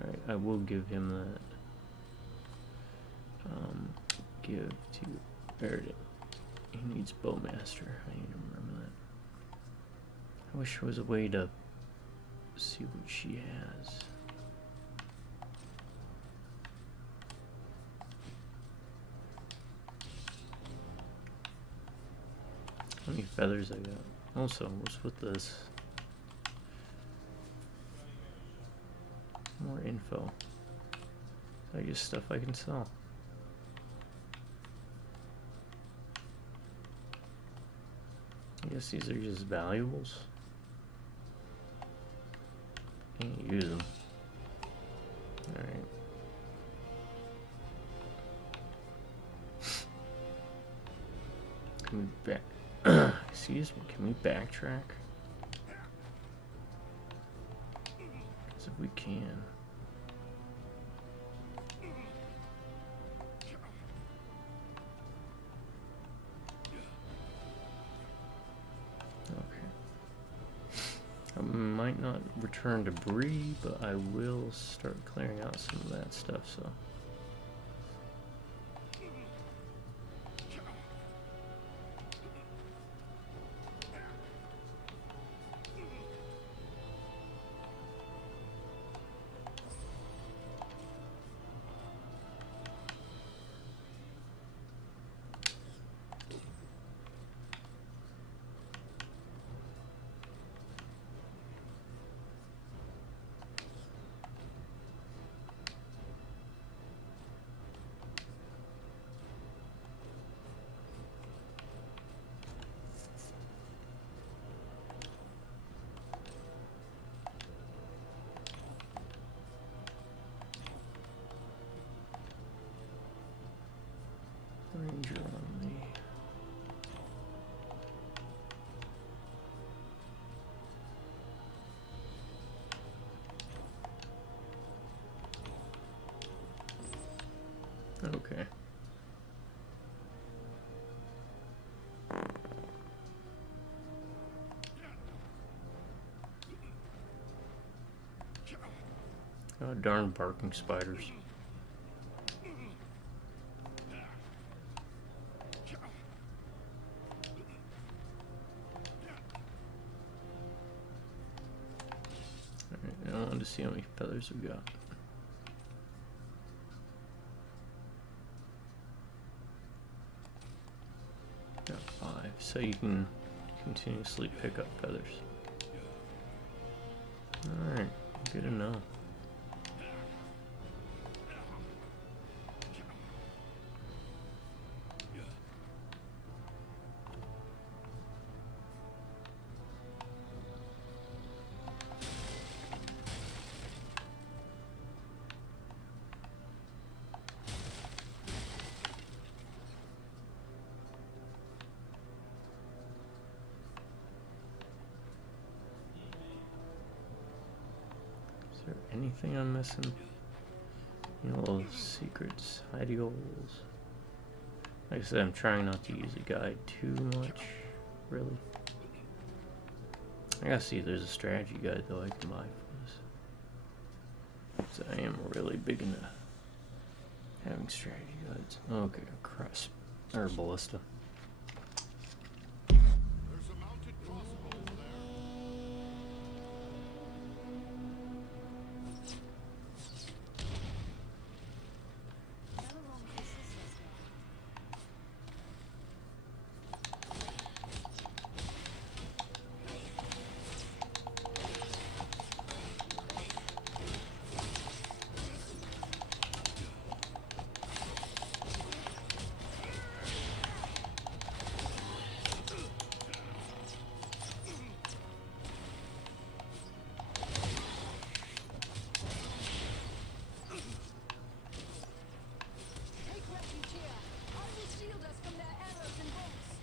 Alright, I will give him that. Give to B.a.D. He needs Bowmaster. I need to remember that. I wish there was a way to see what she has. How many feathers I got? Also, what's with this? More info. I guess stuff I can sell. I guess these are just valuables. Can't use them. Alright. Can we back? Excuse me, can we backtrack? Because if we can. I might not return to Bree, but I will start clearing out some of that stuff, so. Ranger on me. Okay. Oh, darn barking spiders. Alright, I wanted to see how many feathers we got. Got 5, so you can continuously pick up feathers. Alright, good to know. Anything I'm missing? You know, little secrets, hidey holes. Like I said, I'm trying not to use a guide too much, really. I gotta see if there's a strategy guide though I can buy for this. So I am really big into having strategy guides. Okay, cross or ballista. There's a mounted crossbow over there. Take refuge here. I will shield us from their arrows and bolts.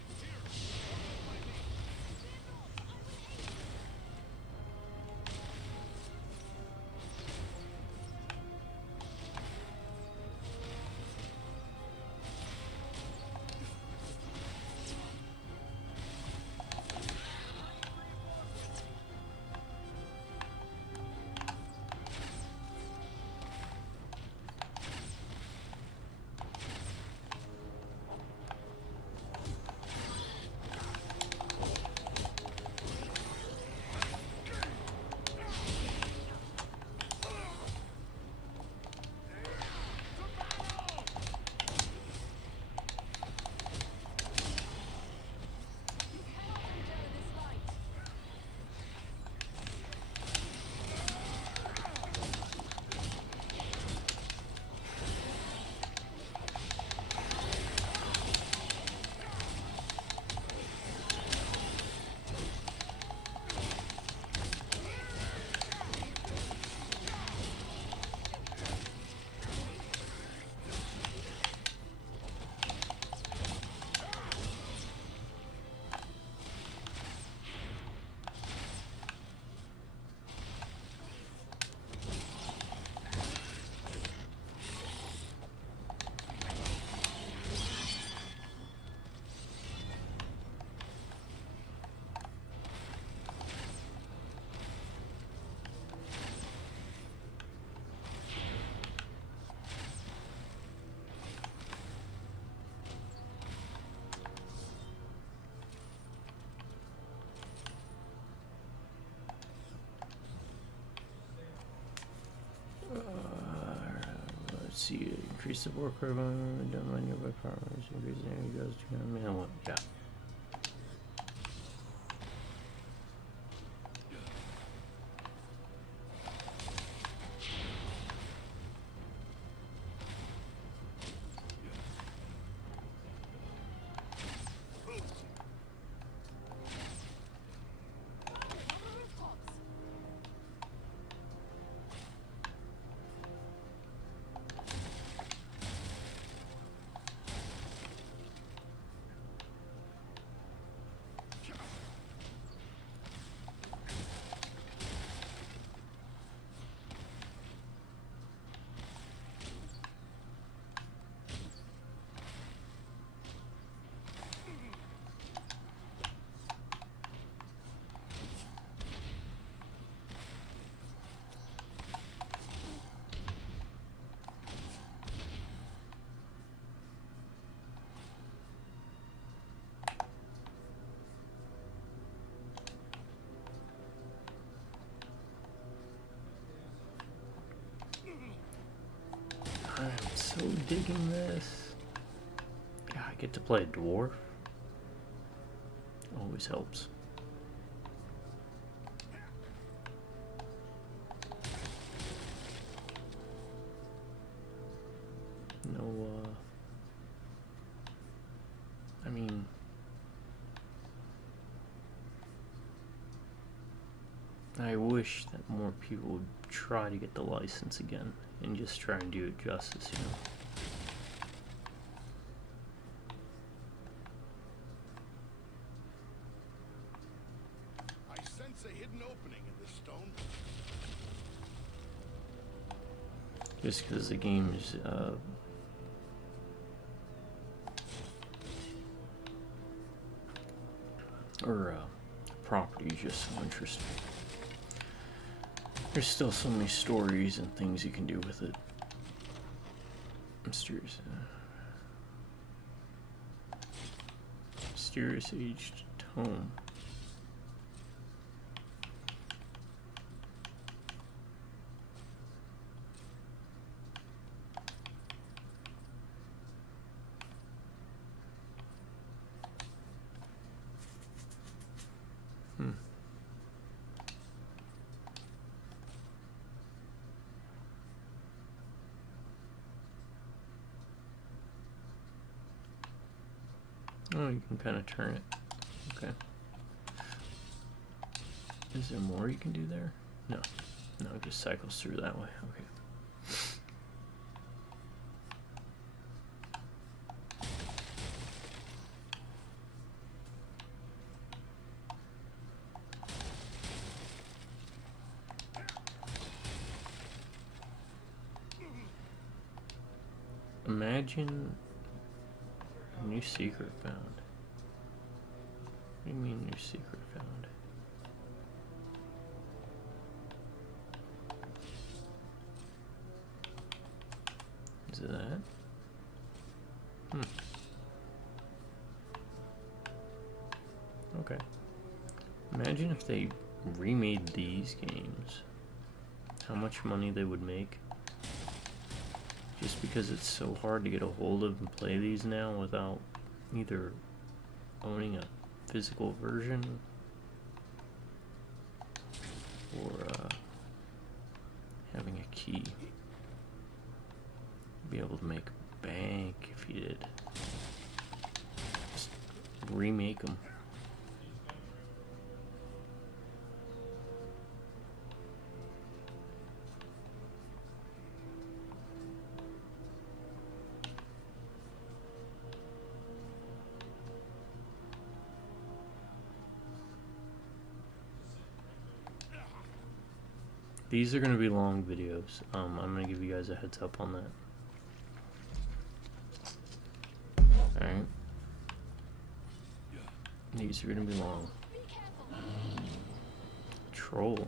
Let's see, increase the war curve on done by nearby powers, increase the energy goes to man one. Yeah. I'm so digging this. God, I get to play a dwarf. Always helps. No, I mean, I wish that more people would try to get the license again and just try and do it justice, you know. I sense a hidden opening in this stone. Just because the game's property is just so interesting. There's still so many stories and things you can do with it. Mysterious aged tome. Oh, you can kind of turn it. Okay. Is there more you can do there? No. No, it just cycles through that way. Okay. Imagine a new secret found. What do you mean new secret found? Is it that? Okay. Imagine if they remade these games. How much money they would make. Just because it's so hard to get a hold of and play these now without either owning a physical version or having a key. Be able to make bank if you did. Just remake them. These are going to be long videos. I'm going to give you guys a heads up on that. Alright. These are going to be long. Troll.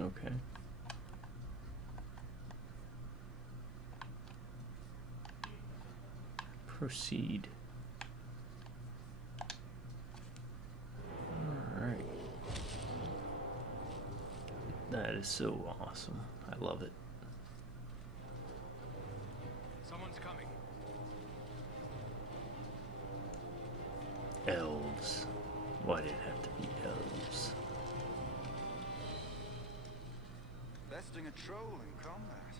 Okay. Proceed. Alright. That is so awesome. I love it. Someone's coming. Elves. Why did it have to be elves? Besting a troll in combat.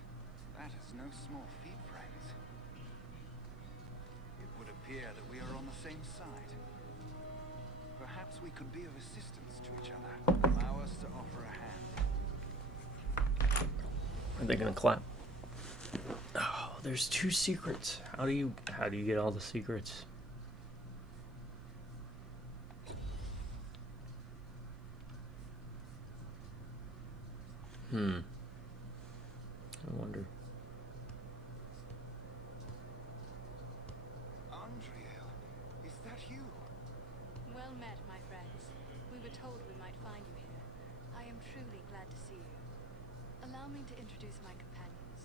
That is no small feat, friends. It would appear that we are on the same side. Perhaps we could be of assistance to each other. Allow us to offer a hand. Are they gonna clap? Oh, there's 2 secrets. How do you get all the secrets? I wonder. Well met, my friends. We were allow me to introduce my companions.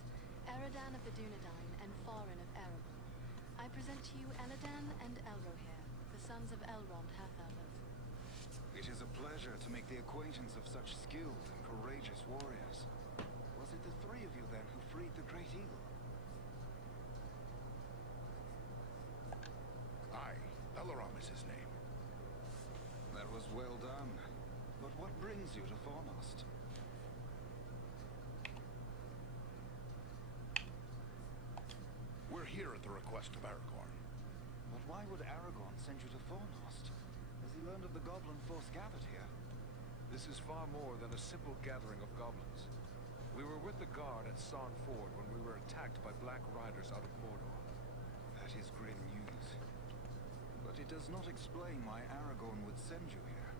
Eridan of the Dunedain and Farin of Erebor. I present to you Eladan and Elrohir, the sons of Elrond Half-Elven. It is a pleasure to make the acquaintance of such skilled and courageous warriors. Was it the three of you then who freed the Great Eagle? Aye, Elrond is his name. That was well done. But what brings you to Fornost? We're here at the request of Aragorn. But why would Aragorn send you to Fornost? Has he learned of the goblin force gathered here? This is far more than a simple gathering of goblins. We were with the guard at Sarn Ford when we were attacked by black riders out of Mordor. That is grim news. But it does not explain why Aragorn would send you here.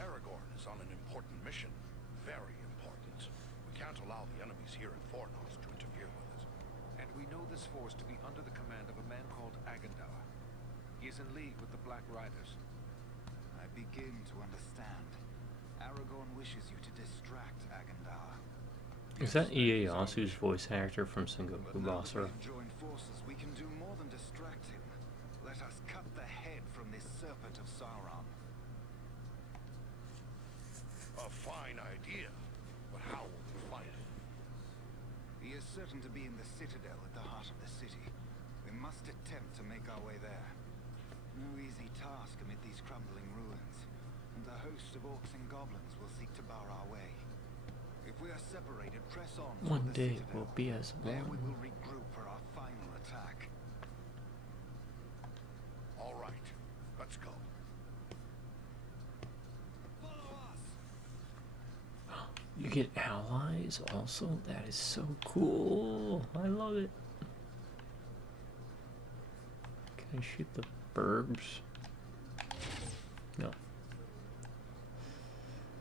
Aragorn is on an important mission. Very important. We can't allow the enemies here in Fornost to interfere with it. And we know this force to be under the command of a man called Agendar. He is in league with the Black Riders. I begin to understand. Aragorn wishes you to distract Agendar. Is that Ieyasu's voice actor from Sengoku Basara? Join forces, we can do more than distract him. Let us cut the head from this serpent of Sauron. A fine idea, but how will we find him? He is certain to be in the citadel at the heart of the city. We must attempt to make our way there. No easy task amid these crumbling ruins, and a host of orcs and goblins will seek to bar our way. If we are separated, press on. One day we'll be as There we one. will regroup for our final attack. All right, let's go. You get allies also? That is so cool. I love it. Can I shoot the burbs? No.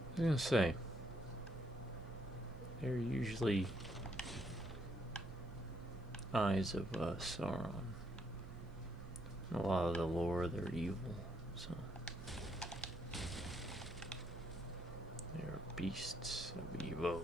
I was gonna say, they're usually eyes of Sauron. In a lot of the lore, they're evil, so they're beasts of evil.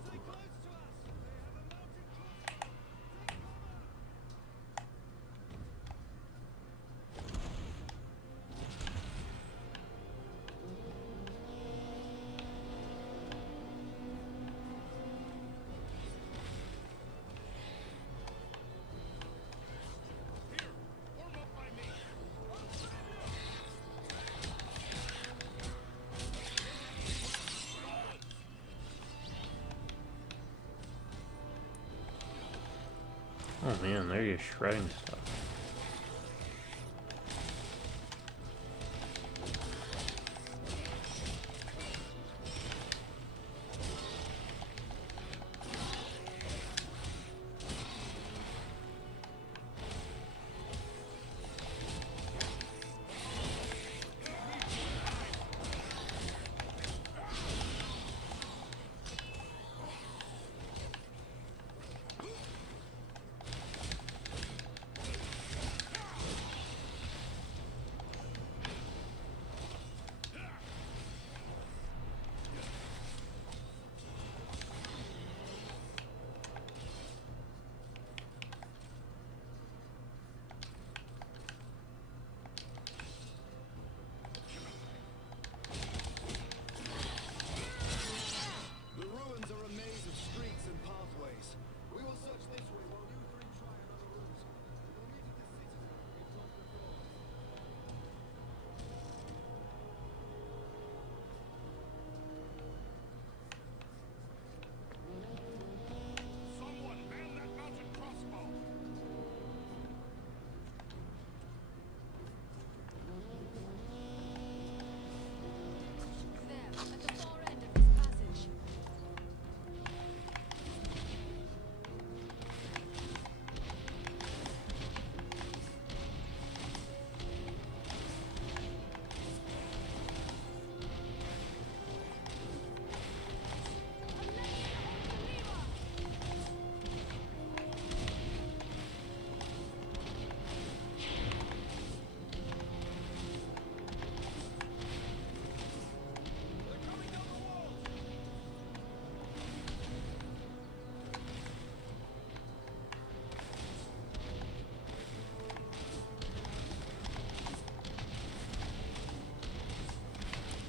Oh man, they're just shredding stuff.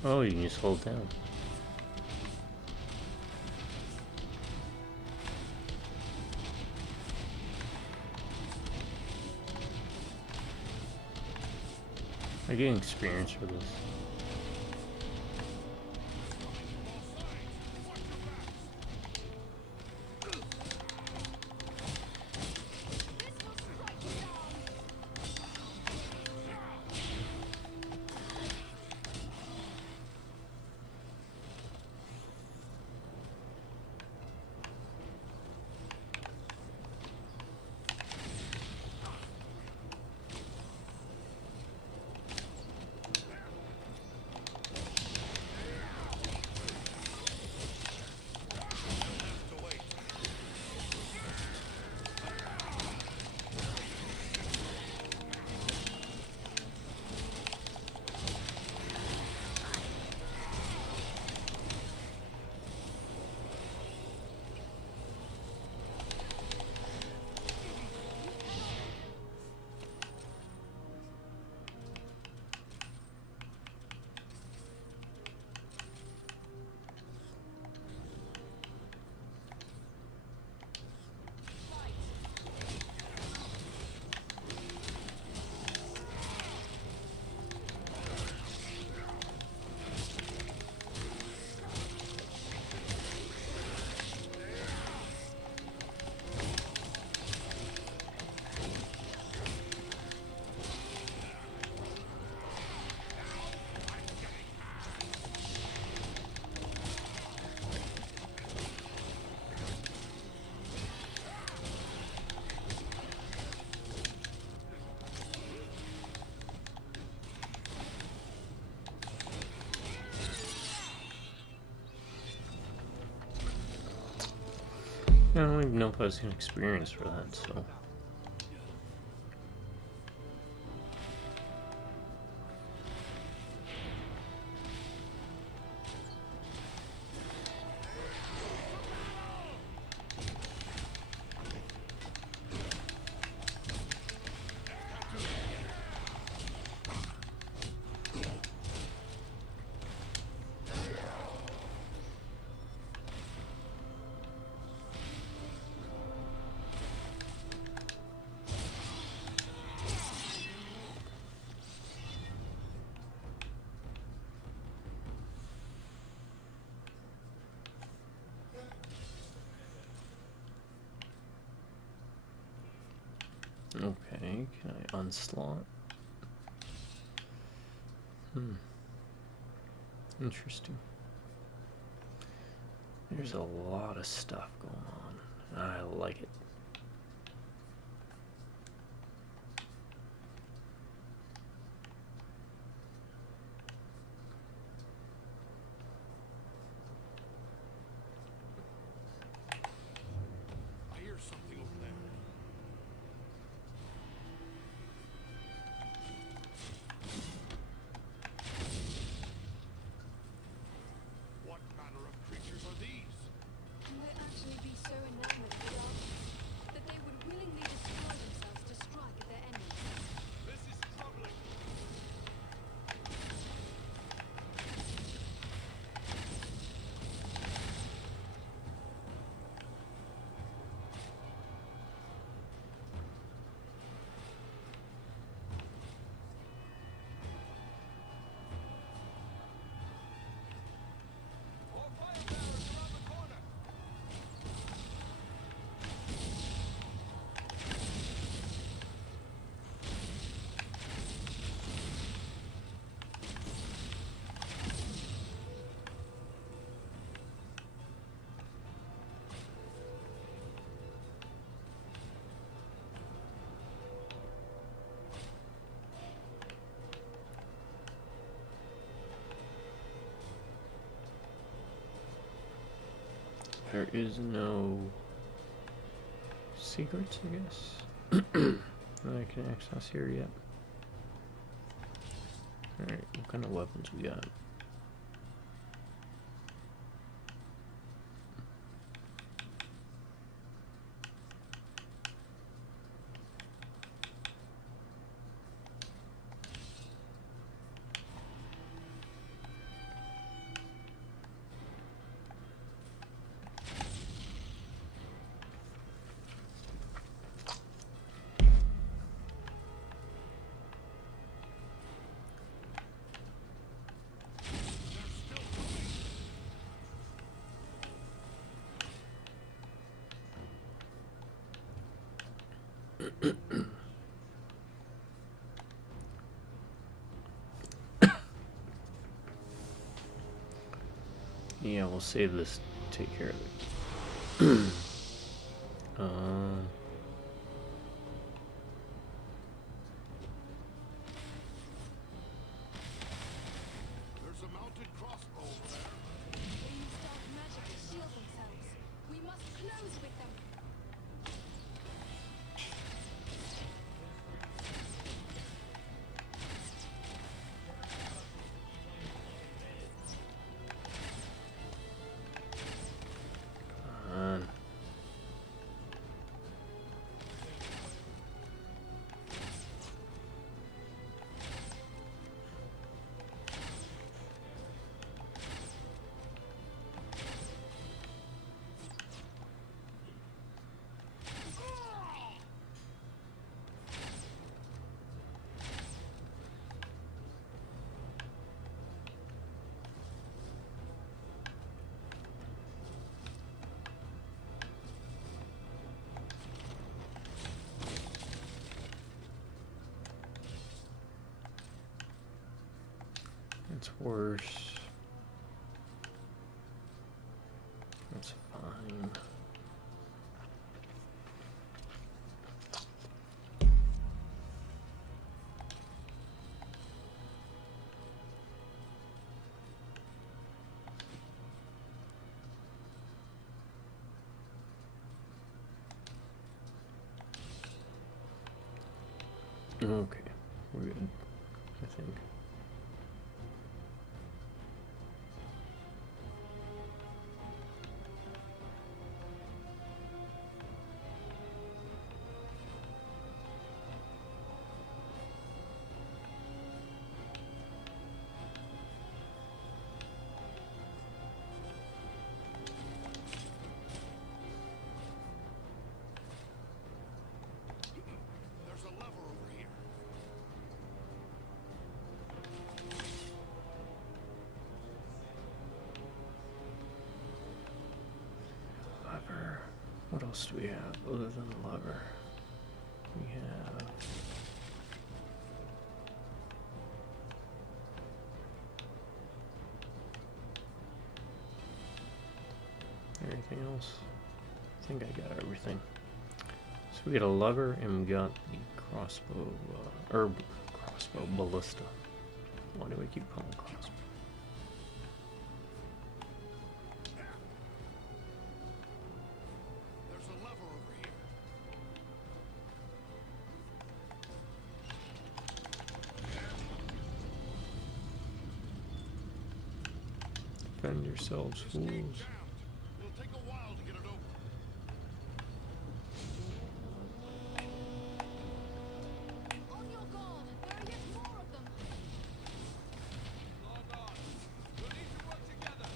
Oh, you can just hold down. I'm getting experience for this. I don't even know if I was getting experience for that, so. Okay, can I unslot? Interesting. There's a lot of stuff going on. I like it. I hear something over there. What manner of creatures are these? Can they actually be so enamored of the art that they would willingly destroy themselves to strike at their enemies? This is troubling. More fire barrels around the corner. There is no secrets, I guess, that I can access here yet. Alright, what kind of weapons we got? Yeah, we'll save this. Take care of it. There's a mounted crossbow over there. They use dark magic to shield themselves. We must close with them. It's worse. That's fine. Okay, we're good, I think. There's a lever over here. Lever. What else do we have other than the lever? We have... Anything else? I think I got everything. So we got a lever and we got the crossbow, crossbow ballista. Why do we keep calling it crossbow? There's a lever over here. Defend yourselves, This fools. gate's jammed. It'll take a while to get it open. On your guard. There are yet more of them. Log on. We'll need to work together.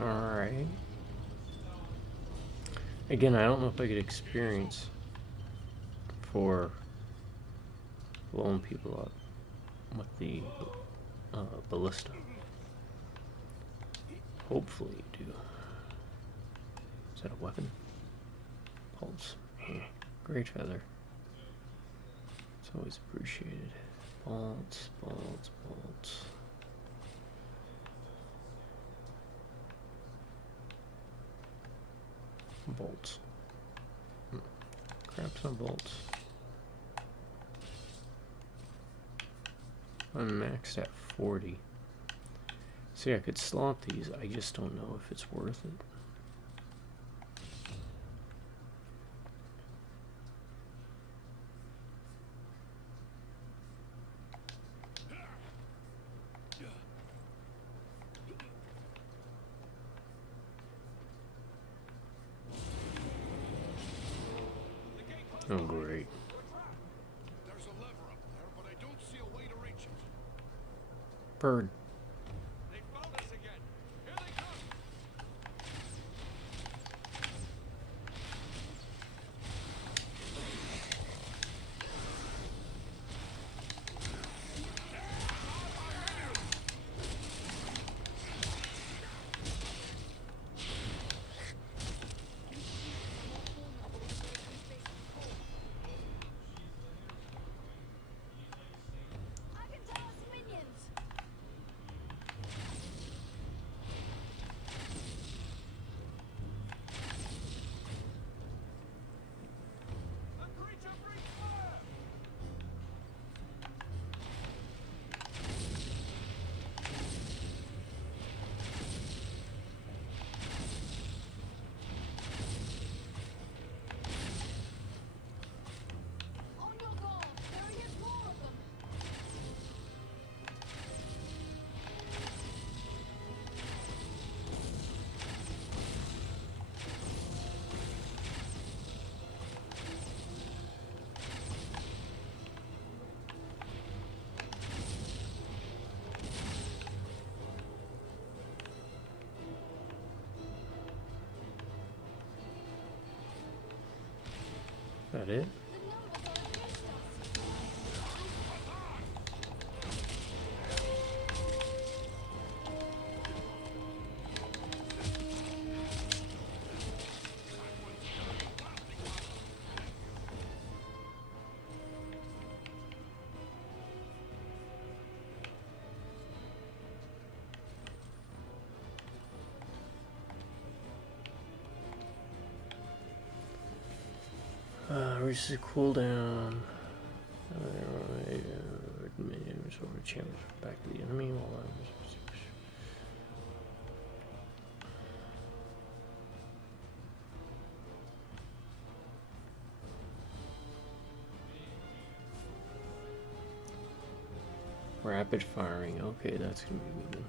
Alright. Again, I don't know if I get experience for blowing people up with the ballista. Hopefully you do. Is that a weapon? Pulse. Yeah. Great feather. It's always appreciated. Bolts, bolts, bolts. Bolts. Grab some bolts. I'm maxed at 40. See, I could slot these. I just don't know if it's worth it. Oh, great. There's a lever up there, but I don't see a way to reach it. Bird. They found us again. Here they come. I can tell us minions. A creature breathes fire. On your guard. There are yet more of them. That it? Reaches a cooldown. Minions or channels back to the enemy while I was. Rapid firing. Okay, that's gonna be good.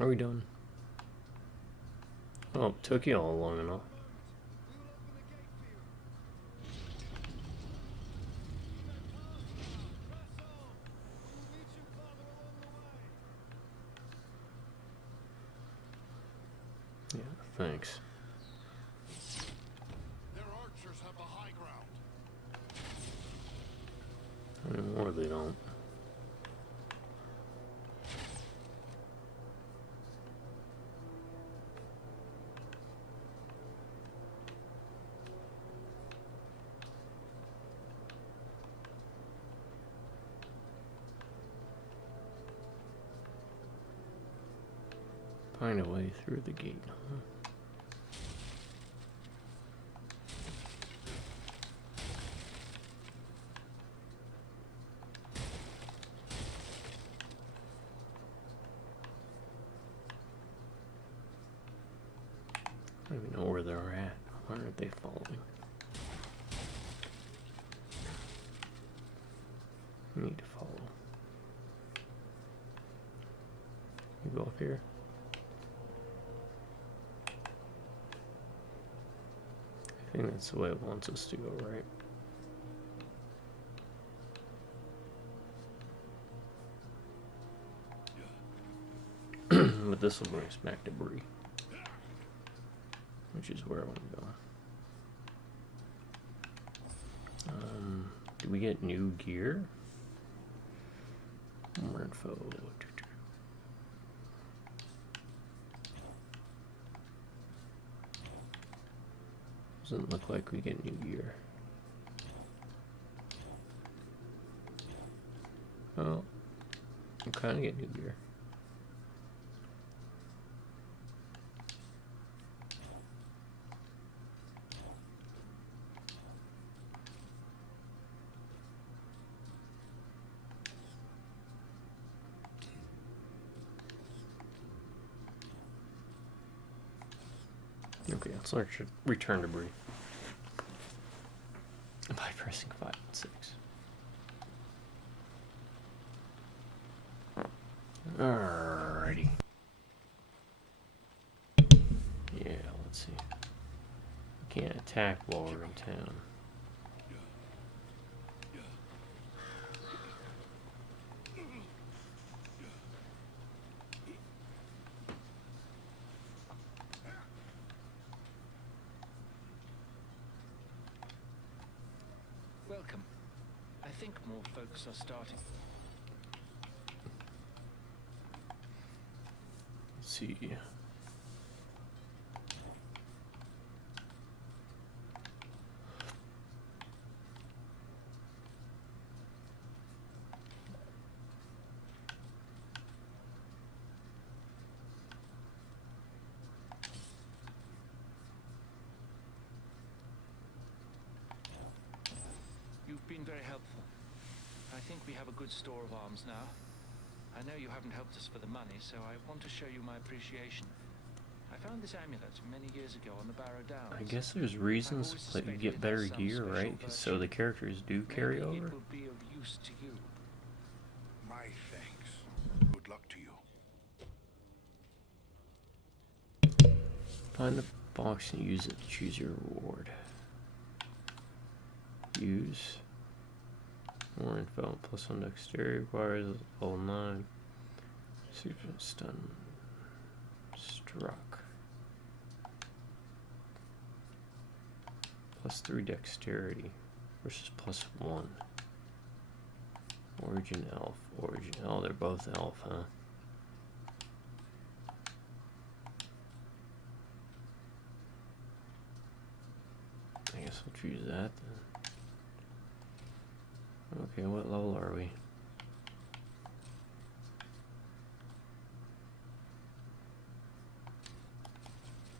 Are we done? Oh, it took you all long enough. Yeah, thanks. Their archers have the high ground. Anymore they don't. Find a way through the gate, huh? I don't even know where they're at. Why aren't they following? I need to follow. You go up here. I think that's the way it wants us to go, right? But this will bring us back to Bree, which is where I want to go. Do we get new gear? More info. Doesn't look like we get new gear. Oh, we kind of get new gear. Okay, let's return to Bree by pressing 5 and 6. Alrighty. Yeah, let's see. We can't attack while we're in town. Welcome. I think more folks are starting. Let's see. You've been very helpful. I think we have a good store of arms now. I know you haven't helped us for the money, so I want to show you my appreciation. I found this amulet many years ago on the Barrow Downs. I guess there's reasons that you get better gear, right? So the characters do carry over. It will be of use to you. My thanks. Good luck to you. Find the box and use it to choose your reward. Use. More info. Plus on dexterity requires level 9. Super stun. Struck. Plus 3 dexterity versus plus 1. Origin elf. Origin. Oh, they're both elf, huh? I guess I'll choose that then. Okay, what level are we?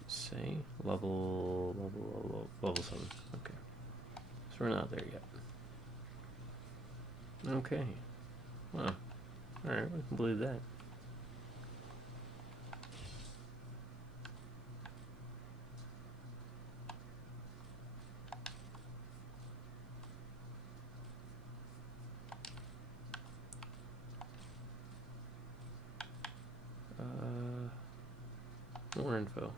Say level 7. Okay, so we're not there yet. Okay, wow. All right, we can believe that. More info.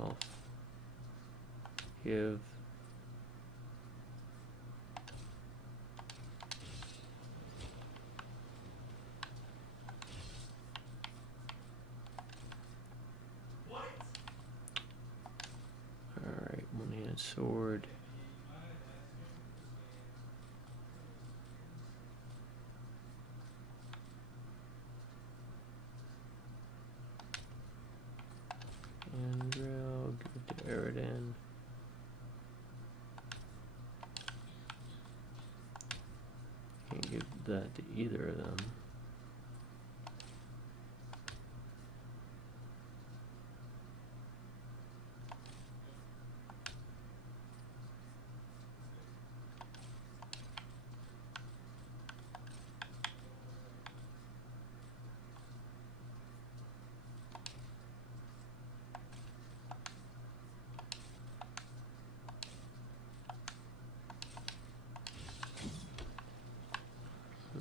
I'll give Alright, one-handed sword. And I'll give it to Eridan. Can't give that to either of them.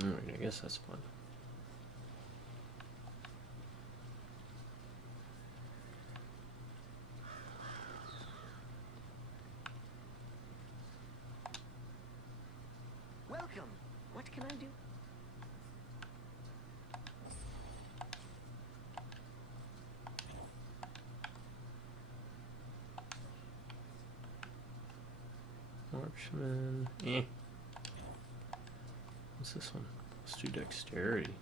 Alright, I guess that's fun. Welcome. What can I do? Marksman. Eh. What's this one? Let's do dexterity.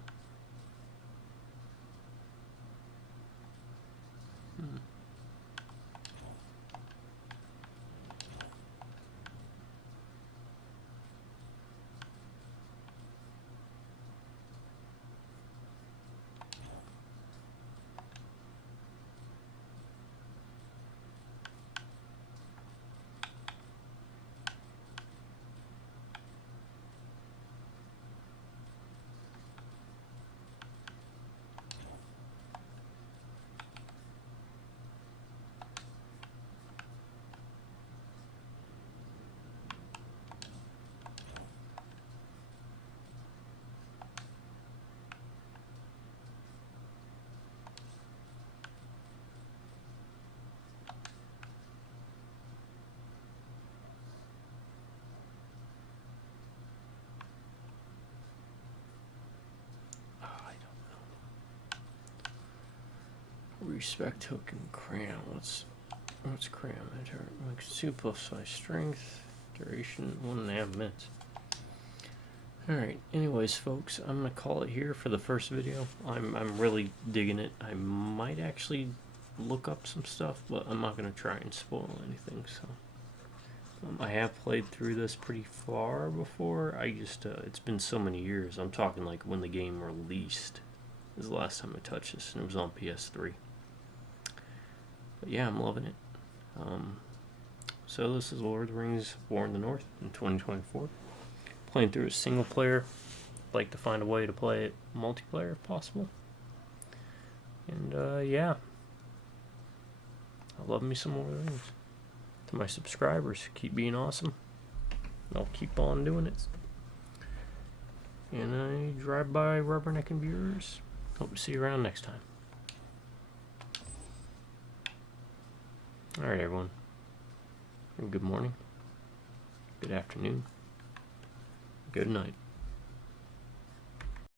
Hmm. Respect hook and cram. What's cram? Makes 2+5 strength. Duration 1.5 minutes. Alright, anyways folks, I'm gonna call it here for the first video. I'm really digging it. I might actually look up some stuff, but I'm not gonna try and spoil anything, so I have played through this pretty far before. I just it's been so many years. I'm talking like when the game released is the last time I touched this, and it was on PS3. But yeah, I'm loving it. So this is Lord of the Rings War in the North in 2024. Playing through a single player. Like to find a way to play it multiplayer if possible. And yeah. I love me some Lord of the Rings. To my subscribers, keep being awesome. I'll keep on doing it. And I drive by rubbernecking viewers. Hope to see you around next time. Alright everyone, good morning, good afternoon, good night.